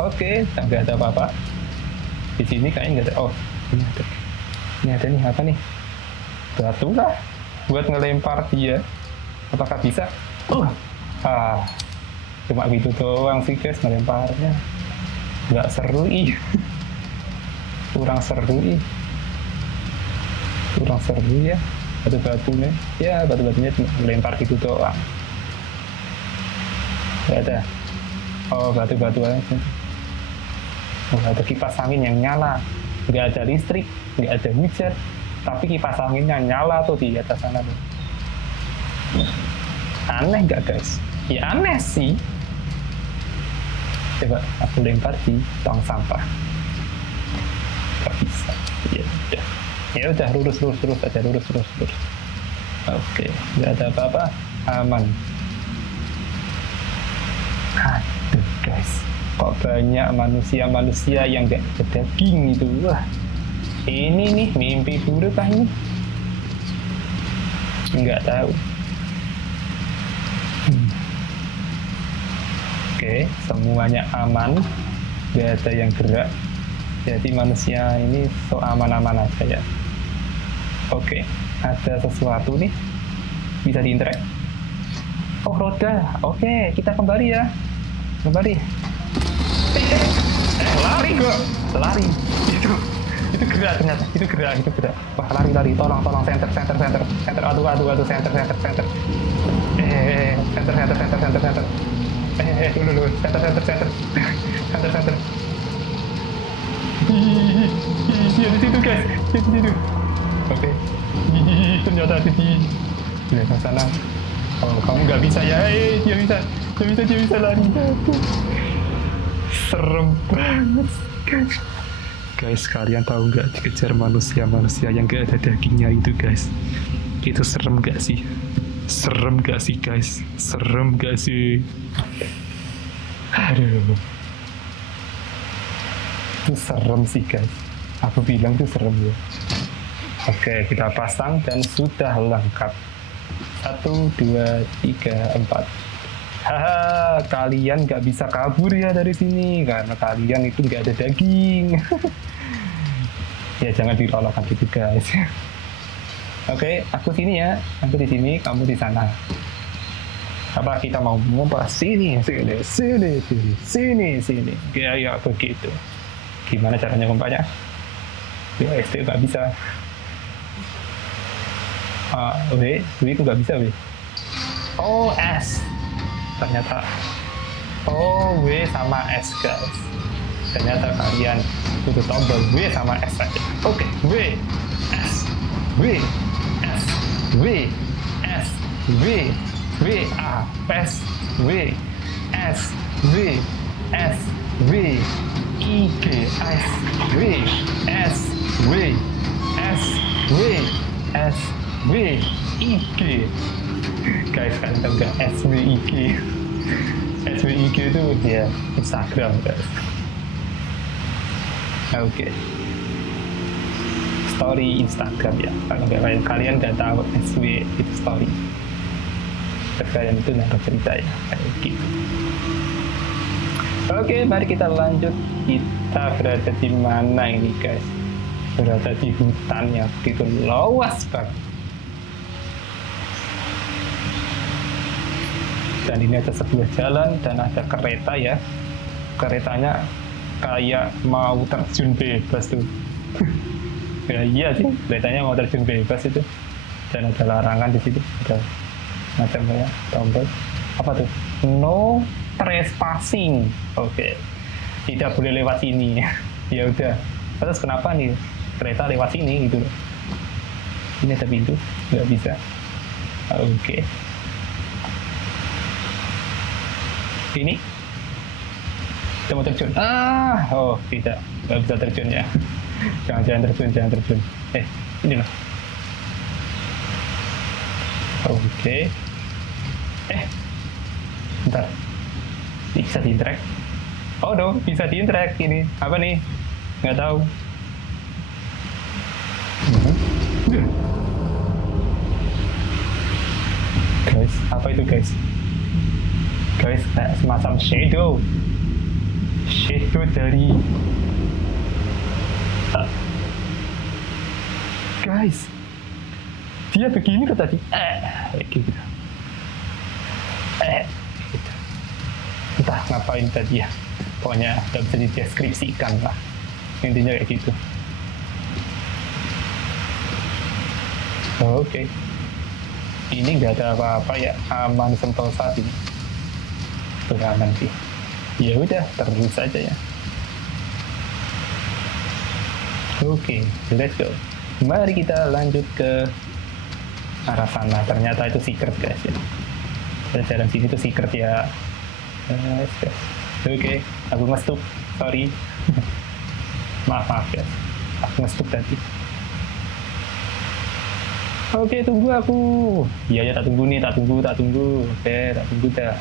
Oke, nggak ada apa-apa. Di sini kayaknya nggak ada. Oh, ini ada nih, apa nih? Batu lah, buat ngelempar dia. Apakah bisa? Cuma gitu doang sih guys ngelemparnya. Nggak seru kurang seru ya. Batu-batunya cuma melempar gitu doang. Nggak ada. Oh, batu-batu aja. Nggak ada kipas angin yang nyala, nggak ada listrik, nggak ada hujan, tapi kipas anginnya nyala tuh di atas sana tuh. Aneh nggak guys? Ya aneh sih. Coba aku lempar di tong sampah. Gak bisa. Ya udah lurus aja. Oke, nggak ada apa-apa, aman. Aduh guys, kok banyak manusia yang gak ada daging itu. Wah, ini nih mimpi buruk kah ini? Nggak tahu. Oke, semuanya aman, nggak ada yang gerak. Jadi manusia ini so aman-aman aja ya. Oke, ada sesuatu nih, bisa diinteract. Oh, roda. Oke, kita kembali ya. Lari gua. Lari. Itu gerak ternyata. Itu gerak. Wah, lari. Tolong. Center. Aduh, center. Center. Dulu. Center. Dia di situ guys. Dia di situ. Oke. Ternyata ada di belakang sana. Oh, kamu nggak bisa ya? Dia bisa lari. Serem banget guys. Kalian tahu nggak, dikejar manusia yang nggak ada dagingnya itu guys? Itu serem nggak sih? Guys? Serem nggak sih? Aduh, itu serem sih guys. Aku bilang itu serem ya. Oke, kita pasang dan sudah lengkap. 1, 2, 3, 4. Haha, kalian nggak bisa kabur ya dari sini karena kalian itu nggak ada daging. Ya jangan dilolokan gitu guys. Oke, aku sini ya. Aku di sini, kamu di sana. Apa kita mau ngumpet sini. Kayak begitu. Gimana caranya ngumpetnya? Ya, SD nggak bisa. W itu nggak bisa, W. Oh, S. Ternyata. Oh, W sama S, guys. Ternyata kalian butuh tombol W sama S saja. Oke, W, S, W, S, W, S, W, W, A, S, W, S, W, S, W, I, G, S, W, S, W, S, W, S, W, I, G. Guys, kalian tahu nggak SWIG? SWIG itu ya Instagram guys. Oke. Story Instagram ya. Kalau kalian nggak tahu SW itu story. Kalian itu naruh cerita ya, kayak gitu. Oke, mari kita lanjut. Kita berada di mana ini guys? Berada di hutan yang begitu luas banget. Dan ini ada sebuah jalan dan ada kereta ya. Keretanya kayak mau terjun bebas tuh. Ya iya sih, keretanya mau terjun bebas itu. Dan ada larangan di situ. Ada macam ya tombol. Apa tuh? No trespassing. Oke. Tidak boleh lewat sini. Ya udah. Terus kenapa nih kereta lewat sini gitu? Ini ada pintu, nggak bisa. Oke. Ini kita mau terjun. Oh tidak, nggak bisa terjun ya. Jangan terjun. Ini loh. Oke. Bentar. Bisa di-drag. Oh dong, bisa di-drag ini. Apa nih? Nggak tahu. Guys, apa itu guys? Guys, kayak semacam shadow dari guys, dia begini tuh tadi gitu. Entah ngapain tadi ya, pokoknya nggak bisa dideskripsikan lah, intinya kayak gitu. Oke. Ini nggak ada apa-apa ya, aman sentosa ini. Aman sih. Ya udah, terus saja ya. Oke, let's go. Mari kita lanjut ke arah sana. Ternyata itu secret guys ya. Jalan sini tuh secret ya. Oke, aku ngestup. Sorry. maaf guys. Aku ngestup tadi. Oke, tunggu aku. Iya ya, tak tunggu. Oke, tak tunggu dah.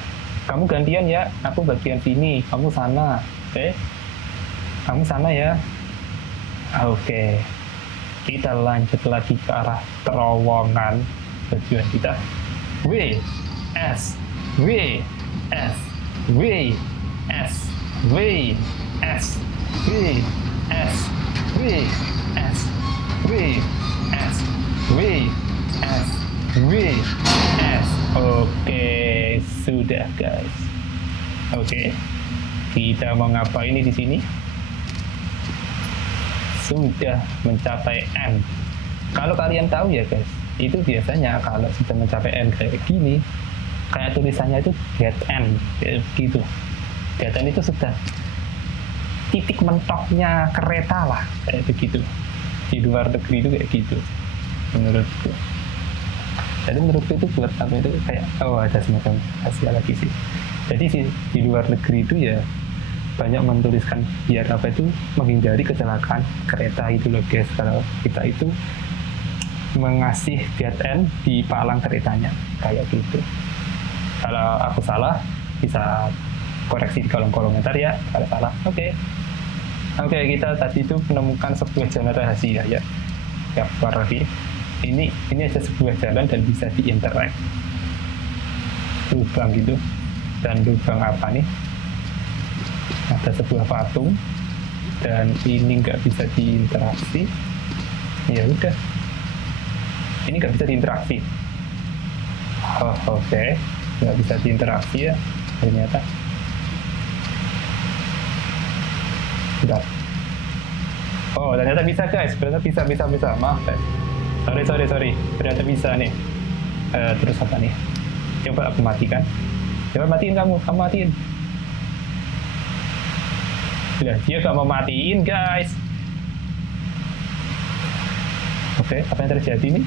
Kamu gantian ya, aku bagian sini, kamu sana. Oke? Kamu sana ya. Oke. Kita lanjut lagi ke arah terowongan tujuan kita. W S W S W S W S W S W S W S W S W S. Oke, sudah guys. Oke, kita mau ngapain ini di sini? Sudah mencapai N. Kalau kalian tahu ya guys, itu biasanya kalau sudah mencapai N kayak gini, kayak tulisannya itu dead end, kayak begitu. Dead end itu sudah titik mentoknya kereta lah, kayak begitu. Di luar negeri itu kayak gitu, menurutku. Jadi menurutku itu buat apa itu kayak ada semacam rahasia lagi sih. Jadi di luar negeri itu ya banyak menuliskan biar apa itu menghindari kecelakaan kereta itu loh guys. Kalau kita itu mengasih dead end di palang keretanya kayak gitu. Kalau aku salah bisa koreksi di kolom komentar ya kalau salah. Oke, kita tadi itu menemukan sebuah jalan rahasia ya. Ya, lagi. Ini ada sebuah jalan dan bisa diinteract. Lubang gitu. Dan lubang apa nih? Ada sebuah patung dan ini nggak bisa diinteraksi. Ya udah. Ini nggak bisa diinteraksi. Oke. Nggak bisa diinteraksi ya ternyata. Bentar. Oh, ternyata bisa guys. Ternyata bisa. Maaf guys. Sorry. Ternyata bisa nih. Terus apa nih? Coba aku matikan. Coba matiin kamu matiin. Lah, dia gak mau matiin guys. Oke, apa yang terjadi nih?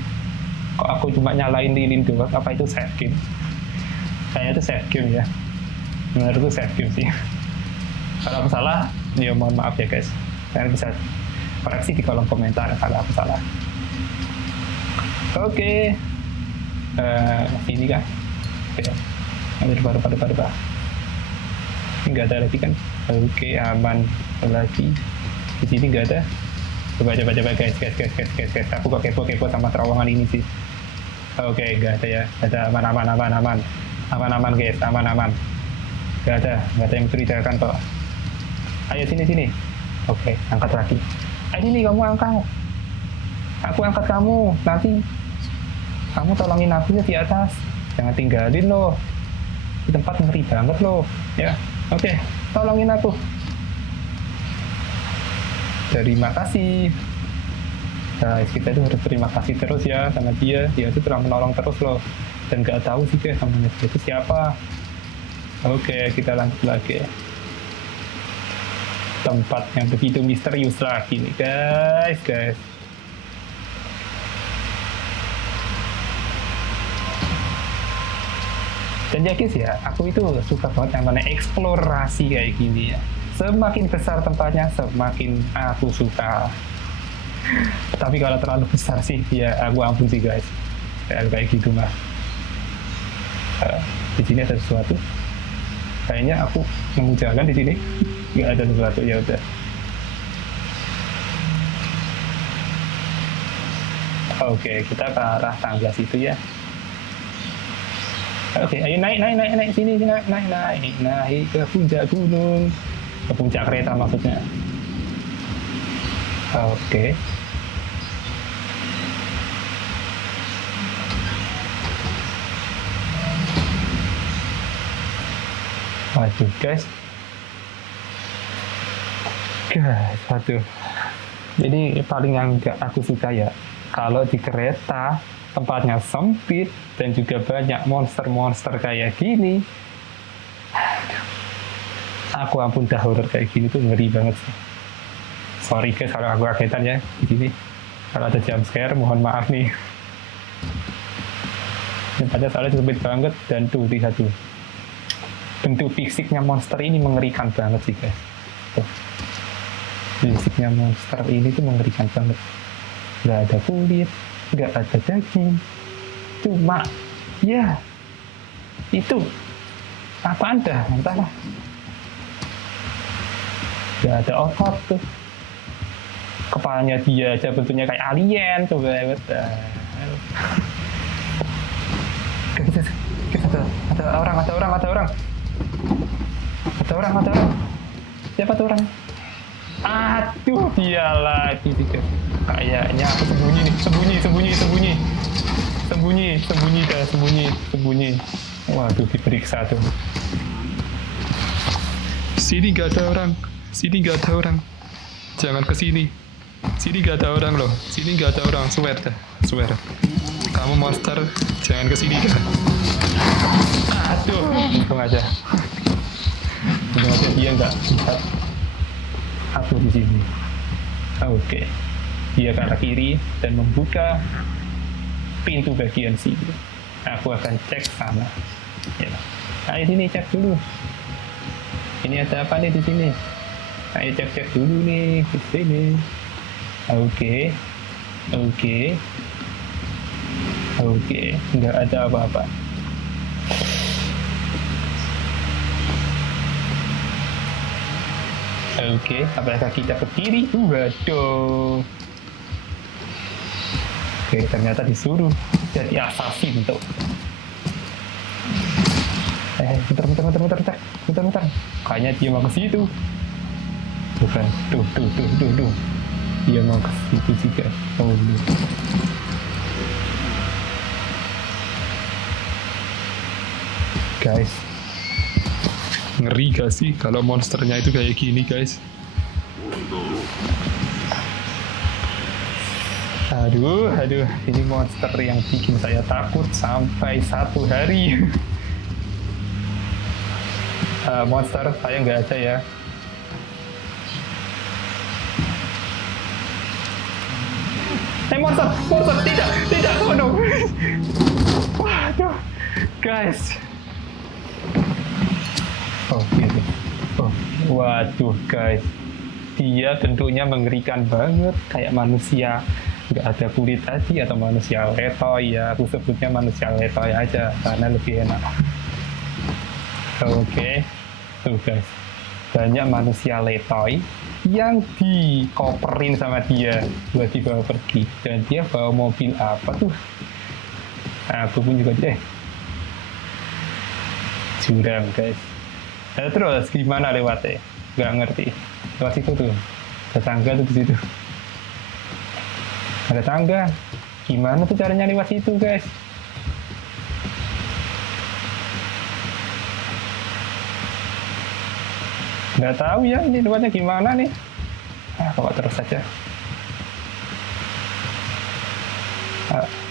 Kok aku cuma nyalain lilin doang? Apa itu save game? Kayaknya itu save game ya. Menurutku save game sih. Kalau aku salah, ya mohon maaf ya guys. Kalian bisa koreksi di kolom komentar kalau aku salah. Oke. Ini kan. Oke. Ada Enggak ada lagi kan? Oke, aman lagi. Di sini nggak ada. Coba guys. Aku kok kepo sama terowongan ini sih. Oke, nggak ada ya. Ada aman guys, aman. Nggak ada yang mencurigakan kok. Ayo sini. Oke, angkat lagi. Ayo sini kamu angkat. Aku angkat kamu. Nanti kamu tolongin aku ya di atas. Jangan tinggalin loh. Di tempat ngeri banget loh. Ya, oke. Tolongin aku. Terima kasih. Guys, kita itu harus terima kasih terus ya sama dia. Dia itu telah menolong terus loh. Dan nggak tahu sih guys namanya itu siapa. Oke, kita lanjut lagi. Tempat yang begitu misterius lagi nih guys. Dan ya guys ya, aku itu suka banget yang namanya eksplorasi kayak gini ya. Semakin besar tempatnya, semakin aku suka. Tapi kalau terlalu besar sih, ya aku ampun sih guys. Kayak gitu mah. Di sini ada sesuatu. Kayaknya aku nemu jalan di sini. Nggak ada sesuatu, ya udah. Oke, kita ke arah tangga situ ya. Oke, ayo naik sini, naik ke puncak gunung, ke puncak kereta maksudnya. Oke. Waduh guys, waduh. Ini paling yang gak aku suka ya, kalau di kereta tempatnya sempit dan juga banyak monster kayak gini. Aku ampun, dah horor kayak gini tuh ngeri banget sih. Sorry guys kalau aku kagetan ya di sini. Kalau ada jump scare mohon maaf nih. Tempatnya soalnya sempit banget dan tuh lihat tuh. Bentuk fisiknya monster ini mengerikan banget sih guys. Tuh. Fisiknya monster ini tuh mengerikan banget. Nggak ada kulit, nggak ada daging, cuma ya itu apa anda entahlah, nggak ada otot tuh. Kepalanya dia aja bentuknya kayak alien. Coba ada orang. Siapa tuh orang? Aduh, dia lagi sih. Kayaknya sembunyi. Waduh, diperiksa tuh. Sini nggak ada orang. Jangan ke sini. Sini nggak ada orang loh. Swear. Kamu monster, jangan ke sini dah. Aduh, untung aja dia nggak lihat aku di sini. Oke. Dia ke arah kiri dan membuka pintu bagian sini. Aku akan cek sana. Ya. Ayo sini cek dulu. Ini ada apa nih di sini? Ayo cek dulu nih di sini. Oke. Nggak ada apa-apa. Oke, apakah kita ke kiri? Waduh. Oke, ternyata disuruh jadi assassin tuh. Muter. Kayaknya dia mau ke situ. Bukan, tuh. Dia mau ke situ juga. Oh, guys, ngeri gak sih kalau monsternya itu kayak gini guys? Aduh, ini monster yang bikin saya takut sampai 1 hari. Monster, saya nggak ada ya. Monster, tidak, oh no. Waduh, guys. Waduh guys, dia bentuknya mengerikan banget, kayak manusia nggak ada kulit tadi, atau manusia letoy ya. Aku sebutnya manusia letoy aja karena lebih enak. Oke. Tuh guys, banyak manusia letoy yang dikoperin sama dia buat dibawa pergi. Dan dia bawa mobil apa tuh? Nah, aku pun juga jurang guys. Nah, terus gimana lewatnya? Gak ngerti. Lewat situ tuh. Ada tangga tuh di situ. Ada tangga. Gimana tuh caranya lewat situ guys? Nggak tahu ya ini lewatnya gimana nih. Coba terus saja.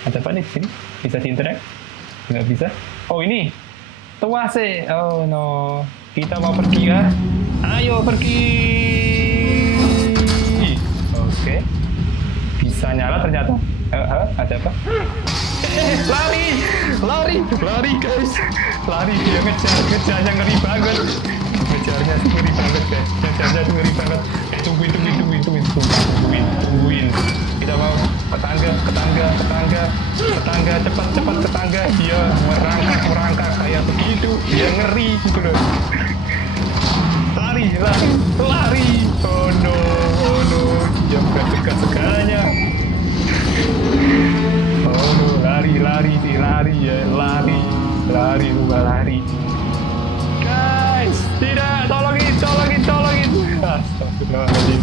Ada apa nih di sini? Bisa diinteract? Nggak bisa. Oh ini. Tuase. Oh no. Kita mau pergi ya. Ayo pergi. Oke. Bisa nyala ternyata. Ada apa? Lari guys. Lari dia ngejarnya ngeri banget. Ngejarnya ngeri banget guys. Ngejarnya ngeri banget. Tungguin. Kita mau ke tangga, cepat ke tangga. Dia merangkak kayak begitu. Dia ngeri gitu loh. Lari. Oh no. Dia bukan dekat segalanya. Oh no, lari guys, tidak, tolongin. Astagfirullahaladzim.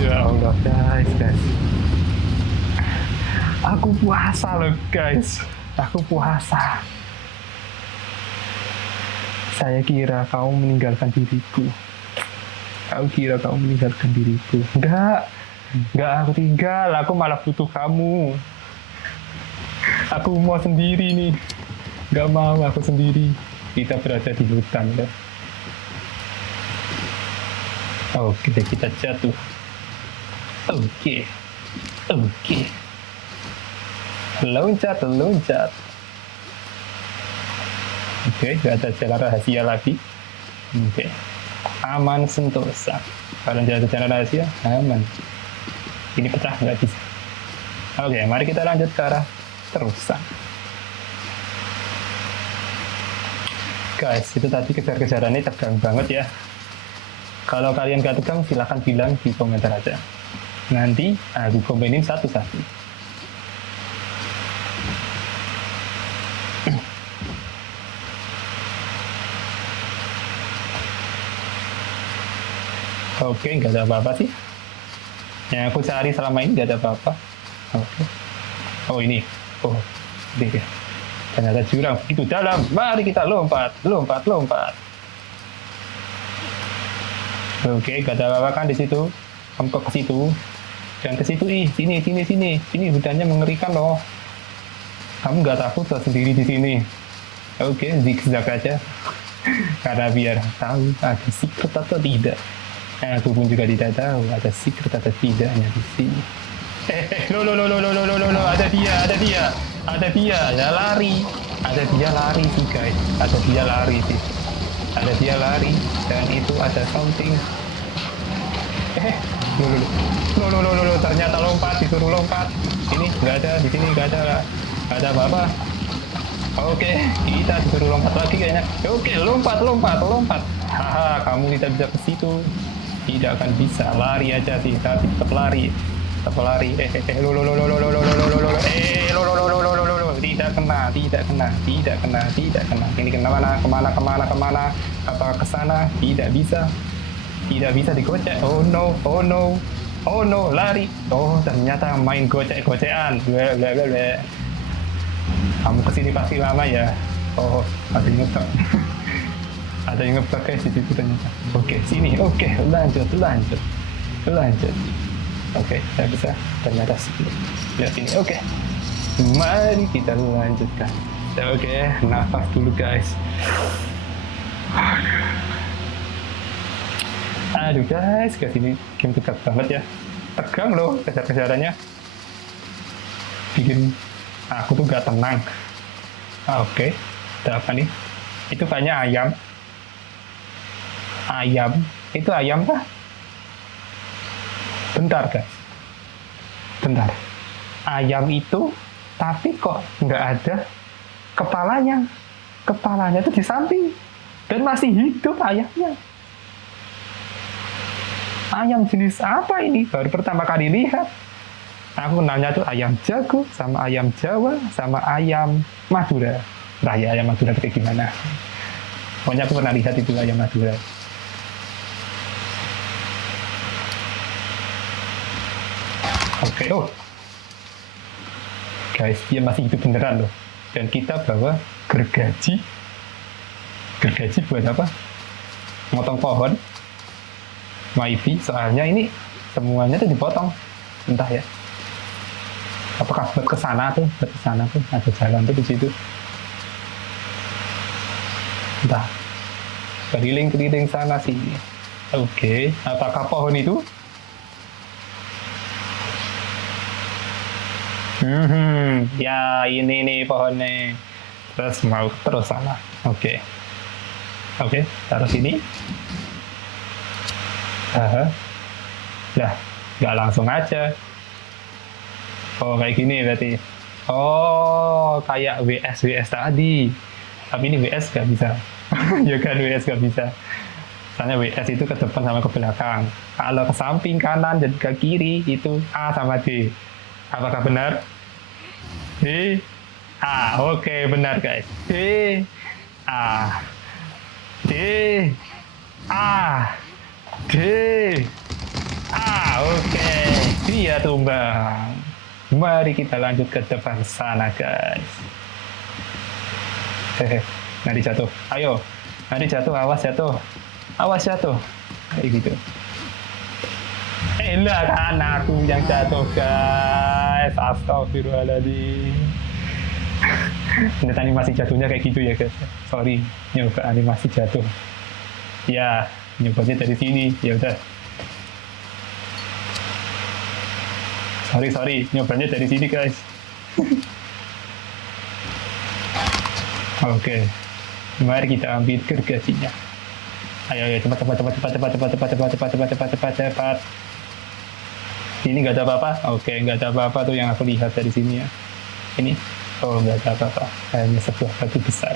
Ya Allah guys. Aku puasa loh guys. Saya kira kamu meninggalkan diriku. Enggak, aku tinggal. Aku malah butuh kamu. Aku mau sendiri nih. Enggak mau, aku sendiri. Kita berada di hutan ya. Oke, kita jatuh. Oke. Loncat. Oke, nggak ada jalan rahasia lagi. Oke. Aman sentosa. Kalau tidak ada jalan rahasia, aman. Ini pecah, nggak bisa. Oke, mari kita lanjut ke arah terusan. Guys, itu tadi kejar-kejarannya tegang banget ya. Kalau kalian gak tegang, silahkan bilang di komentar aja. Nanti aku komenin satu-satu. Oke, nggak ada apa-apa sih. Yang aku cari selama ini nggak ada apa-apa. Oke. Oh ini. Oh, ini ya. Ternyata jurang begitu dalam. Mari kita lompat. Oke, nggak ada apa-apa kan di situ. Kamu ke situ. Dan ke situ, sini. Hutannya mengerikan loh. Kamu nggak takut loh sendiri di sini. Oke, zigzag aja. Karena biar tahu ada secret atau tidak. Aku pun juga tidak tahu ada secret atau tidaknya di sini. Ada dia, ya lari. Ada dia lari sih guys. Ada dia lari dan itu ada something. Ternyata disuruh lompat. Ini nggak ada, di sini nggak ada apa-apa. Oke, kita disuruh lompat lagi kayaknya. Oke, lompat. Haha, kamu tidak bisa ke situ. Tidak akan bisa, lari aja sih, tapi tetap lari. Tidak kena. Ini kemana? Apa ke sana? Tidak bisa digocek. Oh no, lari. Oh, ternyata main gocek-gocekan. Kamu kesini pasti lama ya. Oh, ada yang ngetok. Ada yang ngetok guys di situ ternyata. Oke, sini. Oke, lanjut. Oke, saya bisa. Ternyata sini. Lihat sini. Oke. Mari kita lanjutkan. Oke, nafas dulu guys. Aduh guys, ini game tegang banget ya. Tegang loh kejar-kejarannya. Bikin aku tuh gak tenang. Oke, ada apa nih? Itu kayaknya ayam. Itu ayam kah? Bentar guys. Ayam itu, tapi kok nggak ada kepalanya. Kepalanya tuh di samping dan masih hidup ayamnya. ayam jenis apa ini? Baru pertama kali lihat. Aku kenalnya tuh ayam jago, sama ayam Jawa, sama ayam Madura. Entah ya ayam Madura kayak gimana. Pokoknya aku pernah lihat itu ayam Madura. Oke, oh. Guys, dia masih hidup beneran loh. Dan kita bawa gergaji. Gergaji buat apa? Motong pohon. Maybe, soalnya ini semuanya tuh dipotong. Entah ya. Apakah buat ke sana tuh? Buat ke sana tuh ada jalan tuh di situ. Entah. Keliling-keliling sana sini. Oke, apakah pohon itu? Ya ini nih pohonnya. Terus mau terus sana. Oke, taruh sini. Dah, nggak langsung aja. Oh kayak gini berarti. Oh kayak WS tadi. Tapi ini WS nggak bisa. Ya kan WS nggak bisa. Soalnya WS itu ke depan sama ke belakang. Kalau ke samping kanan dan ke kiri itu A sama D. Apakah benar? D. A. Oke, benar guys. D. A. D. A. D. A. Oke. Dia tumbang. Mari kita lanjut ke depan sana guys. Nanti jatuh. Ayo. Nanti jatuh. Awas jatuh. Awas jatuh. Kayak gitu. Elah kan aku yang jatuh guys. Astagfirullahaladzim. Ini animasi jatuhnya kayak gitu ya guys. Sorry, nyoba animasi jatuh. Ya, nyobanya dari sini. Ya udah. Sorry, nyobanya dari sini guys. Oke. Mari kita ambil gergajinya. Ayo, cepat. Ini nggak ada apa-apa. Oke, nggak ada apa-apa tuh yang aku lihat dari sini ya. Ini, oh nggak ada apa-apa. Hanya sebuah batu besar.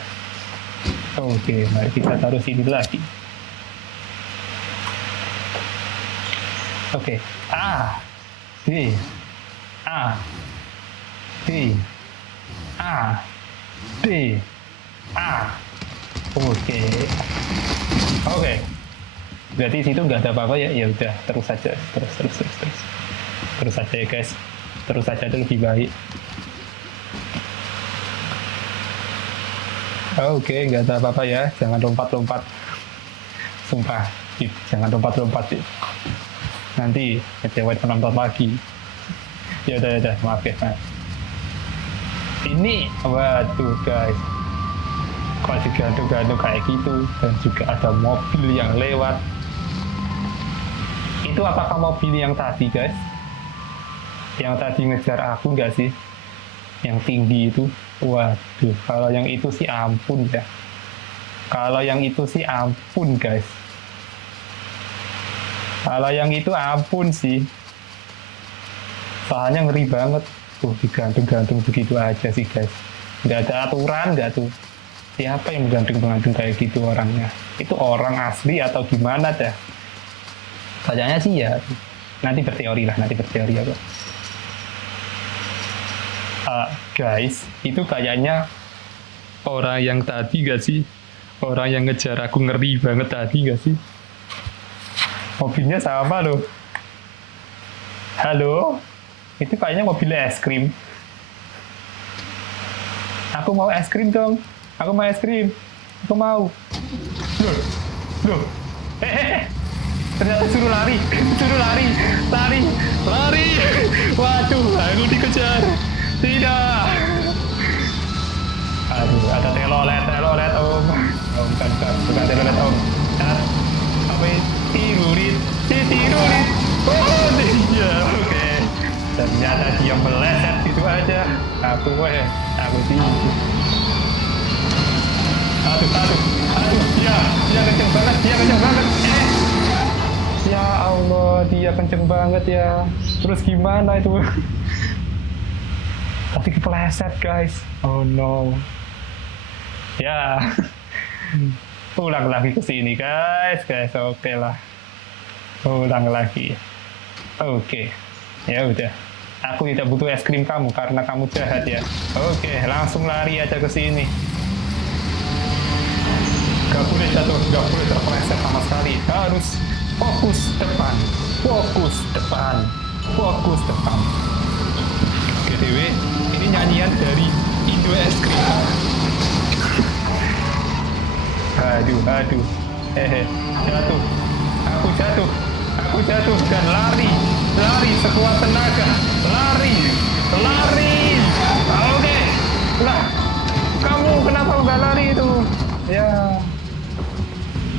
Oke, mari kita taruh sini lagi. Oke, A, B, A, B, A, B, A. Oke. Berarti situ nggak ada apa-apa ya? Ya udah, terus saja, terus saja ya guys. Terus saja itu lebih baik. Oke, nggak ada apa-apa ya. Jangan lompat-lompat. Sumpah, jangan lompat-lompat sih. Nanti kecewa penonton lagi. Ya udah, maaf ya. Nah. Ini, waduh guys. Kok digantung-gantung kayak gitu. Dan juga ada mobil yang lewat. Itu apakah mobil yang tadi guys? Yang tadi ngejar aku nggak sih? Yang tinggi itu? Waduh, kalau yang itu sih ampun ya. Kalau yang itu sih ampun guys. Kalau yang itu ampun sih. Soalnya ngeri banget. Tuh digantung-gantung begitu aja sih guys. Nggak ada aturan nggak tuh. Siapa yang gantung-gantung kayak gitu orangnya? Itu orang asli atau gimana dah? Kayaknya sih ya. Nanti berteori apa. Guys, itu kayaknya orang yang tadi gak sih? Orang yang ngejar aku ngeri banget tadi gak sih? Mobilnya sama loh. Halo? Itu kayaknya mobil es krim. Aku mau es krim dong. Aku mau es krim. Aku mau. Loh. Ternyata suruh lari. Lari. Waduh, aku dikejar. Tidak. Aduh, ada telolet om. Oh, bukan telolet om. Apa ini? Tirurit. Oh, iya, oke. Ternyata dia meleset gitu aja. Aku sih. Aduh, dia kenceng banget. Ya Allah, dia kenceng banget ya. Terus gimana itu? Tapi kepleset guys. Oh no. Ya. Pulang lagi ke sini guys. Oke lah. Ulang lagi. Oke. Ya udah. Aku tidak butuh es krim kamu karena kamu jahat ya. Oke, langsung lari aja ke sini. Gak boleh jatuh, gak boleh terpeleset sama sekali. Harus fokus depan, fokus depan, fokus depan. GTW, ini nyanyian dari Indo Es Krim. Aduh. Jatuh. Aku jatuh dan lari sekuat tenaga. Lari. Oke. Lah, kamu kenapa nggak lari itu? Ya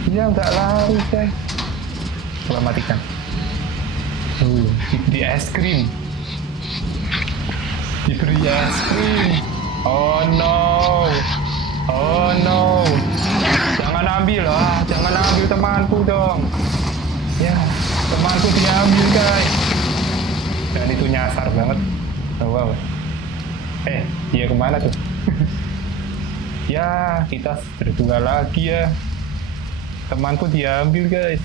nggak lari guys. Coba matikan. Diberi es krim. Oh no. Jangan ambil temanku dong. Ya, temanku diambil guys. Dan itu nyasar banget. Wow. Dia kemana tuh? Ya, kita berdua lagi ya. Temanku diambil guys.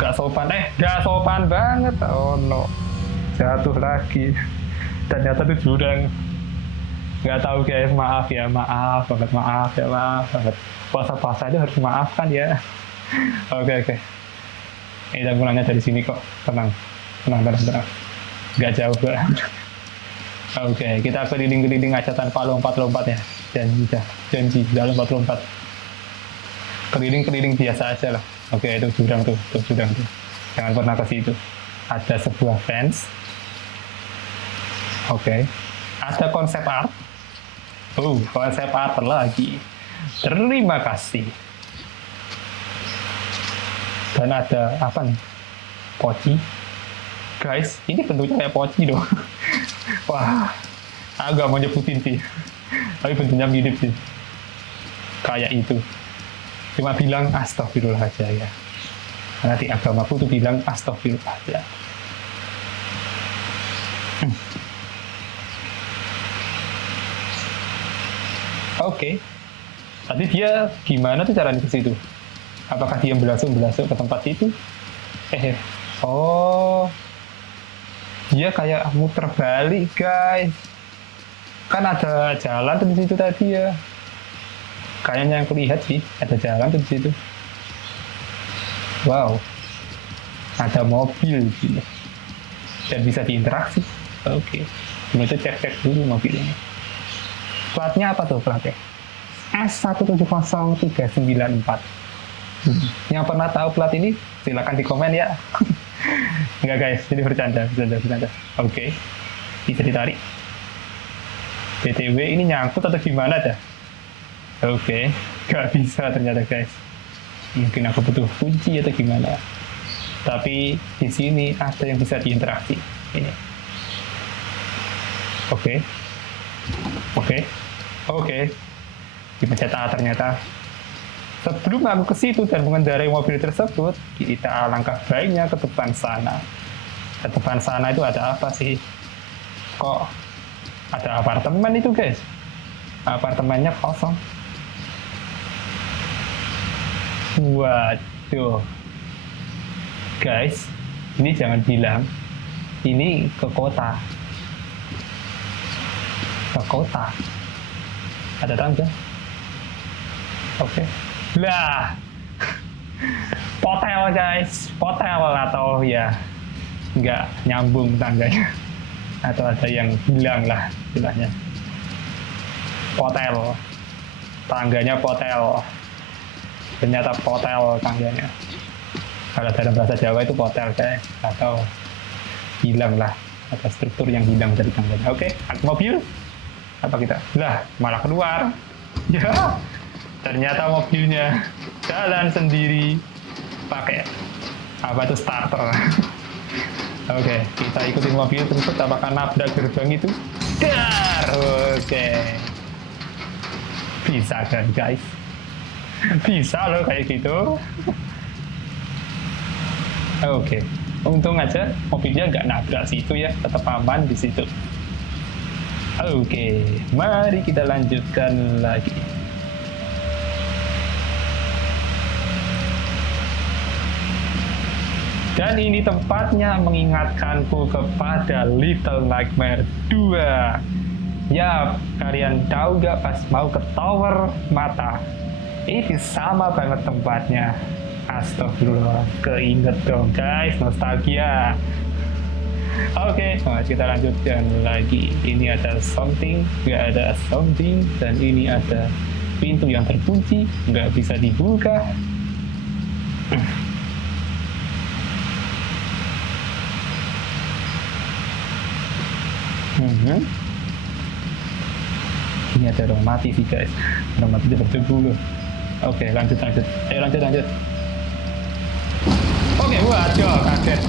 Gak sopan banget. Oh no. Jatuh lagi. Ternyata tuh jurang. Nggak tahu guys, maaf banget. Puasa itu harus maafkan ya. Oke. Ini mulanya dari sini kok. Tenang. Nggak jauh banget. Oke, kita keliling-keliling aja tanpa lompat-lompat ya. Janji dalam lompat-lompat. Keliling-keliling biasa aja lah. Oke, itu jurang tuh. Jangan pernah ke situ. Ada sebuah fence. Oke. Ada konsep art. Konsep art lagi. Terima kasih. Dan ada apa nih? Poci. Guys, ini bentuknya kayak poci dong. Wah, agak mau nyebutin sih. Tapi bentuknya mirip sih. Kayak itu. Cuma bilang astagfirullah aja ya. Karena di agamaku tuh bilang astagfirullah aja. Oke. Tadi dia gimana tuh caranya ke situ? Apakah dia belasuk ke tempat itu? Dia kayak muter balik guys. Kan ada jalan tuh di situ tadi ya. Kayaknya yang kulihat sih ada jalan tuh di situ. Wow. Ada mobil gitu. Dan bisa diinteraksi. Oke. Kita cek dulu mobilnya. Platnya apa tuh platnya? S170394. Yang pernah tahu plat ini silakan di komen ya. Enggak guys, ini bercanda. Oke. Bisa ditarik. BTW ini nyangkut atau gimana dah? Oke. Gak bisa ternyata guys. Mungkin aku butuh kunci atau gimana. Tapi di sini ada yang bisa diinteraksi. Ini. Oke. Dipencet A ternyata. Sebelum aku ke situ dan mengendarai mobil tersebut, kita alangkah baiknya ke depan sana. Ke depan sana itu ada apa sih? Kok ada apartemen itu guys? Apartemennya kosong. Waduh. Guys, ini jangan bilang ini ke kota. Ada tangga. Oke. Lah. Potel guys, atau ya nggak nyambung tangganya. Atau ada yang hilang lah istilahnya. Potel. Tangganya potel. Ternyata potel tangganya. Kalau dalam bahasa Jawa itu potel guys, atau hilang lah. Ada struktur yang hilang dari tangganya. Oke, mobil. Apa kita? Lah, malah keluar. Ya, ternyata mobilnya jalan sendiri pakai apa itu starter. Oke, kita ikutin mobil tersebut. Apakah nabrak gerbang itu? Dar. Oke. Bisa kan guys? Bisa loh kayak gitu. Oke. Untung aja mobilnya nggak nabrak situ ya, tetap aman di situ. Oke, mari kita lanjutkan lagi. Dan ini tempatnya mengingatkanku kepada Little Nightmares 2. Ya, kalian tahu gak pas mau ke Tower Mata? Ini sama banget tempatnya. Astagfirullah, keinget dong guys, nostalgia. Oke, nah kita lanjutkan lagi. Ini ada something, nggak ada something, dan ini ada pintu yang terkunci, nggak bisa dibuka. Ini ada orang mati sih guys, orang mati itu berdebu loh. Oke, lanjut. Ayo lanjut. Oke, waduh, kaget.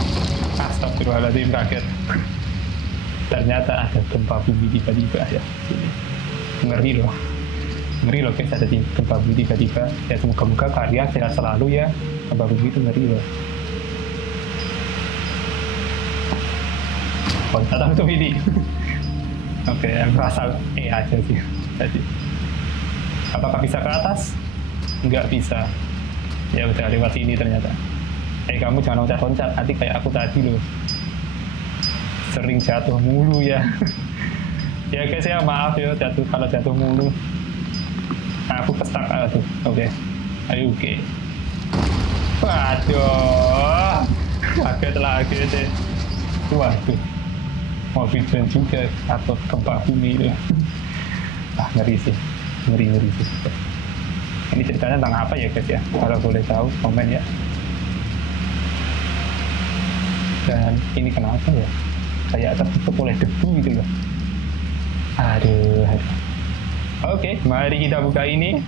Astagfirullahaladzim, kaget. Ternyata ada gempa bumi tiba-tiba ya. Ngeri loh guys, ada gempa bumi tiba-tiba. Ya semoga-moga kalian sehat selalu ya. Gempa bumi itu ngeri loh. Oh, datang tuh ini. Oke, yang asal aja sih tadi. Apakah bisa ke atas? Nggak bisa. Ya udah lewat sini ternyata. Kamu jangan loncat-loncat, nanti kayak aku tadi loh. Sering jatuh mulu ya. Ya guys ya, maaf ya kalau jatuh mulu. Aku kestak tuh. Oke. Ayo oke. Waduh. Kaget lagi deh. Waduh. Mobil dan juga atau gempa bumi itu. Ngeri sih. Ngeri sih. Ini ceritanya tentang apa ya guys ya? Kalau boleh tahu komen ya. Dan ini kenapa ya? Kayak tertutup oleh debu gitu loh. Aduh. Oke, mari kita buka ini.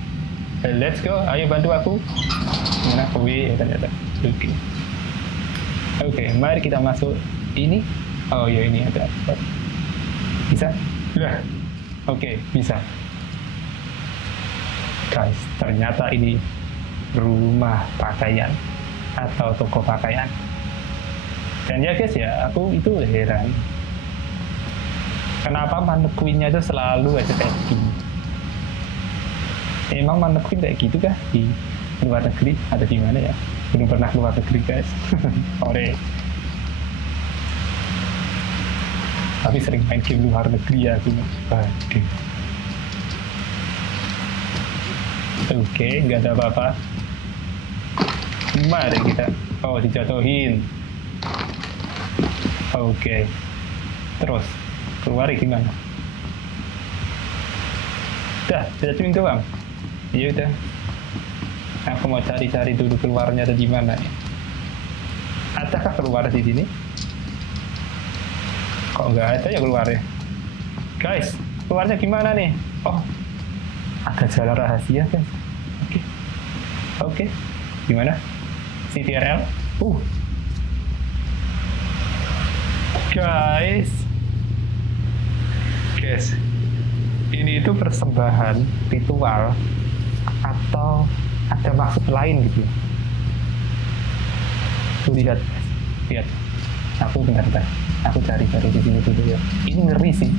Let's go. Ayo bantu aku. Mana kowe ternyata. Oke, mari kita masuk ini. Oh ya, ini ada. Bisa? Sudah. Oke, bisa. Guys, ternyata ini rumah pakaian atau toko pakaian. Dan ya guys ya, aku itu heran. Kenapa mannequinnya itu selalu aja kayak gini? Emang mannequin kayak gitu kah di luar negeri? Ada di mana ya? Belum pernah keluar negeri guys. Sorry. Tapi sering main game luar negeri ya aku. Aduh. Oke, nggak ada apa-apa. Mari kita. Oh, dijatuhin. Oke. Terus keluar gimana? Dah, jatuhin doang. Iya udah. Aku mau cari-cari dulu keluarnya ada di mana ya. Adakah keluar di sini? Kok nggak ada ya keluarnya? Guys, keluarnya gimana nih? Oh, ada jalan rahasia guys. Oke. Gimana? CTRL? Guys, ini itu persembahan ritual atau ada maksud lain gitu. Tuh lihat. Aku bentar. Aku cari di sini dulu ya. Ini ngeri sih.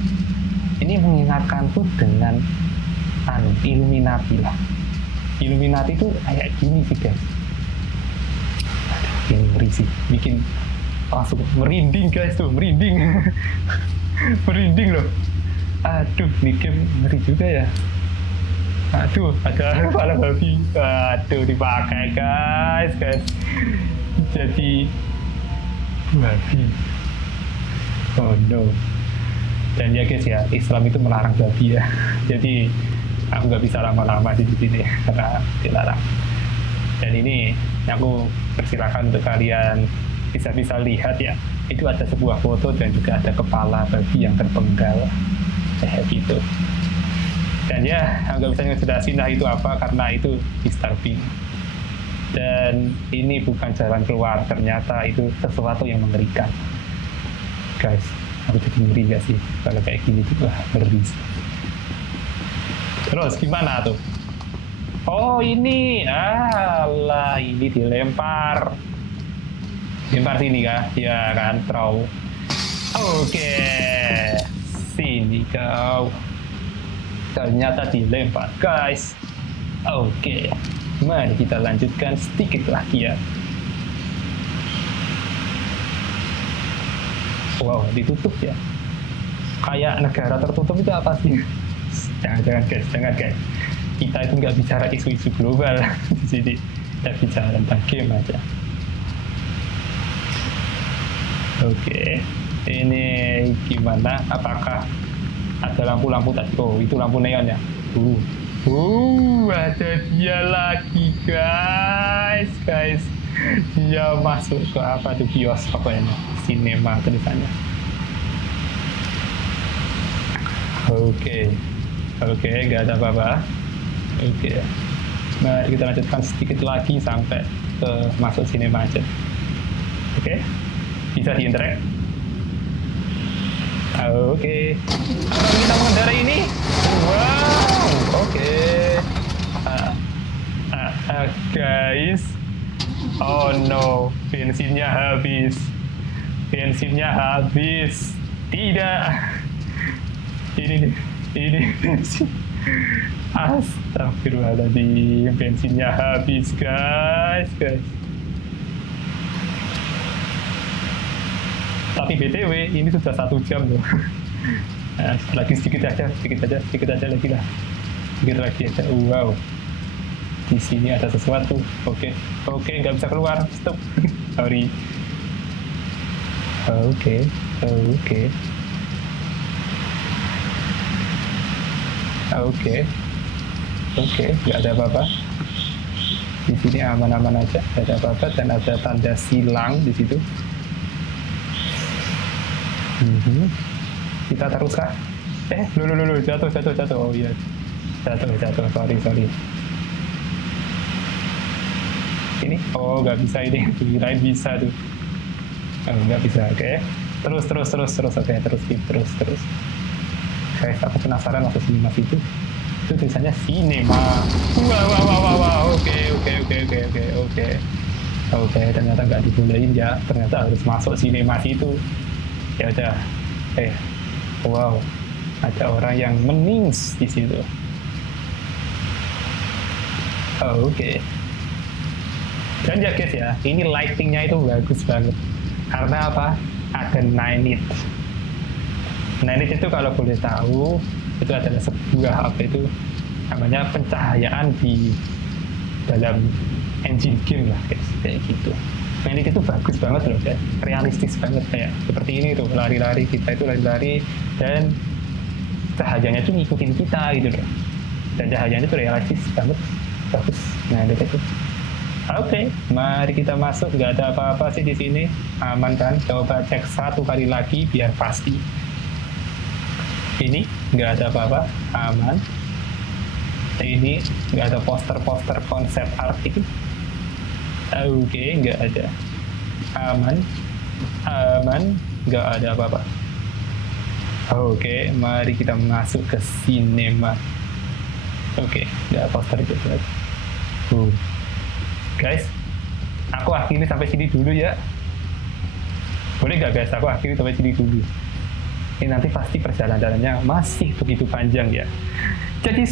Ini mengingatkanku dengan Illuminati lah. Illuminati itu kayak gini sih guys. Ini ngeri sih. Bikin langsung merinding guys tuh, merinding. Merinding loh. Aduh, ini game ngeri juga ya. Aduh, ada kepala babi. Aduh, dipakai guys. Jadi babi. Oh no. Dan ya guys ya, Islam itu melarang babi ya. Jadi aku nggak bisa lama-lama di sini karena dilarang. Dan ini aku persilakan untuk kalian bisa lihat ya. Itu ada sebuah foto dan juga ada kepala babi yang terpenggal kayak gitu. Dan ya, aku nggak bisa ngejelasin lah itu apa karena itu disturbing. Dan ini bukan jalan keluar, ternyata itu sesuatu yang mengerikan. Guys, aku jadi ngeri gak sih kalau kayak gini tuh, ngeri. Terus gimana tuh? Oh ini, ini dilempar. Lempar sini kah? Ya kan, throw. Oke, sini kau. Ternyata dilempar, guys. Oke, mari kita lanjutkan sedikit lagi ya. Wow, ditutup ya. Kayak negara tertutup itu apa sih? Jangan guys, jangan guys. Kita itu nggak bicara isu-isu global di sini. Kita bicara tentang game aja. Oke, ini gimana? Apakah ada lampu-lampu tadi? Oh, itu lampu neon ya. Ada dia lagi guys. Dia masuk ke apa tuh, bioskop kayaknya, sinema tulisannya. Oke, nggak ada apa-apa. Oke, mari kita lanjutkan sedikit lagi sampai ke masuk sinema aja. Oke, bisa diinteract. Oke, kalau kita mengendarai ini, wow, oke. Guys, oh no, bensinnya habis. Tidak. Ini bensin. Astagfirullahaladzim, bensinnya habis guys. Tapi BTW ini sudah 1 jam loh. Nah, lagi sedikit aja lagi lah. Sedikit lagi aja. Wow. Di sini ada sesuatu. Oke, nggak bisa keluar. Stop. Sorry. Oke. Nggak ada apa-apa. Di sini aman-aman aja, nggak ada apa-apa, dan ada tanda silang di situ. Kita terus kah? Jatuh. Oh iya, jatuh. Sorry. Ini, oh nggak bisa ini. Kirain bisa tuh. Oh, nggak bisa. Oke. Terus. Oke, terus. Guys, aku penasaran masuk sinema itu tulisannya sinema. Wow. Oke, ternyata nggak dibolehin ya. Ternyata harus masuk sinema situ. Ya udah. Wow, ada orang yang menings di situ. Oke. Dan ya guys ya, ini lightingnya itu bagus banget. Karena apa? Ada night it. Night it itu kalau boleh tahu, itu adalah sebuah apa itu namanya pencahayaan di dalam engine game lah guys, kayak gitu. Night it itu bagus banget loh guys, realistis banget, kayak seperti ini tuh, lari-lari, kita itu lari-lari dan cahayanya tuh ngikutin kita gitu loh. Dan cahayanya tuh realistis banget, bagus. Nah, itu. Oke, mari kita masuk. Nggak ada apa-apa sih di sini, aman kan? Coba cek 1 kali lagi biar pasti. Ini nggak ada apa-apa, aman. Ini nggak ada poster-poster konsep art itu. Oke, nggak ada. Aman, nggak ada apa-apa. Oke, mari kita masuk ke sinema. Oke, nggak ada poster itu. Guys, aku akhiri sampai sini dulu ya. Boleh nggak guys, aku akhiri sampai sini dulu. Ini nanti pasti perjalanannya masih begitu panjang ya. Jadi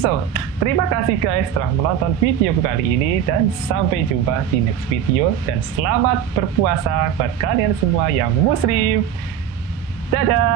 terima kasih guys telah menonton video kali ini, dan sampai jumpa di next video, dan selamat berpuasa buat kalian semua yang muslim. Dadah.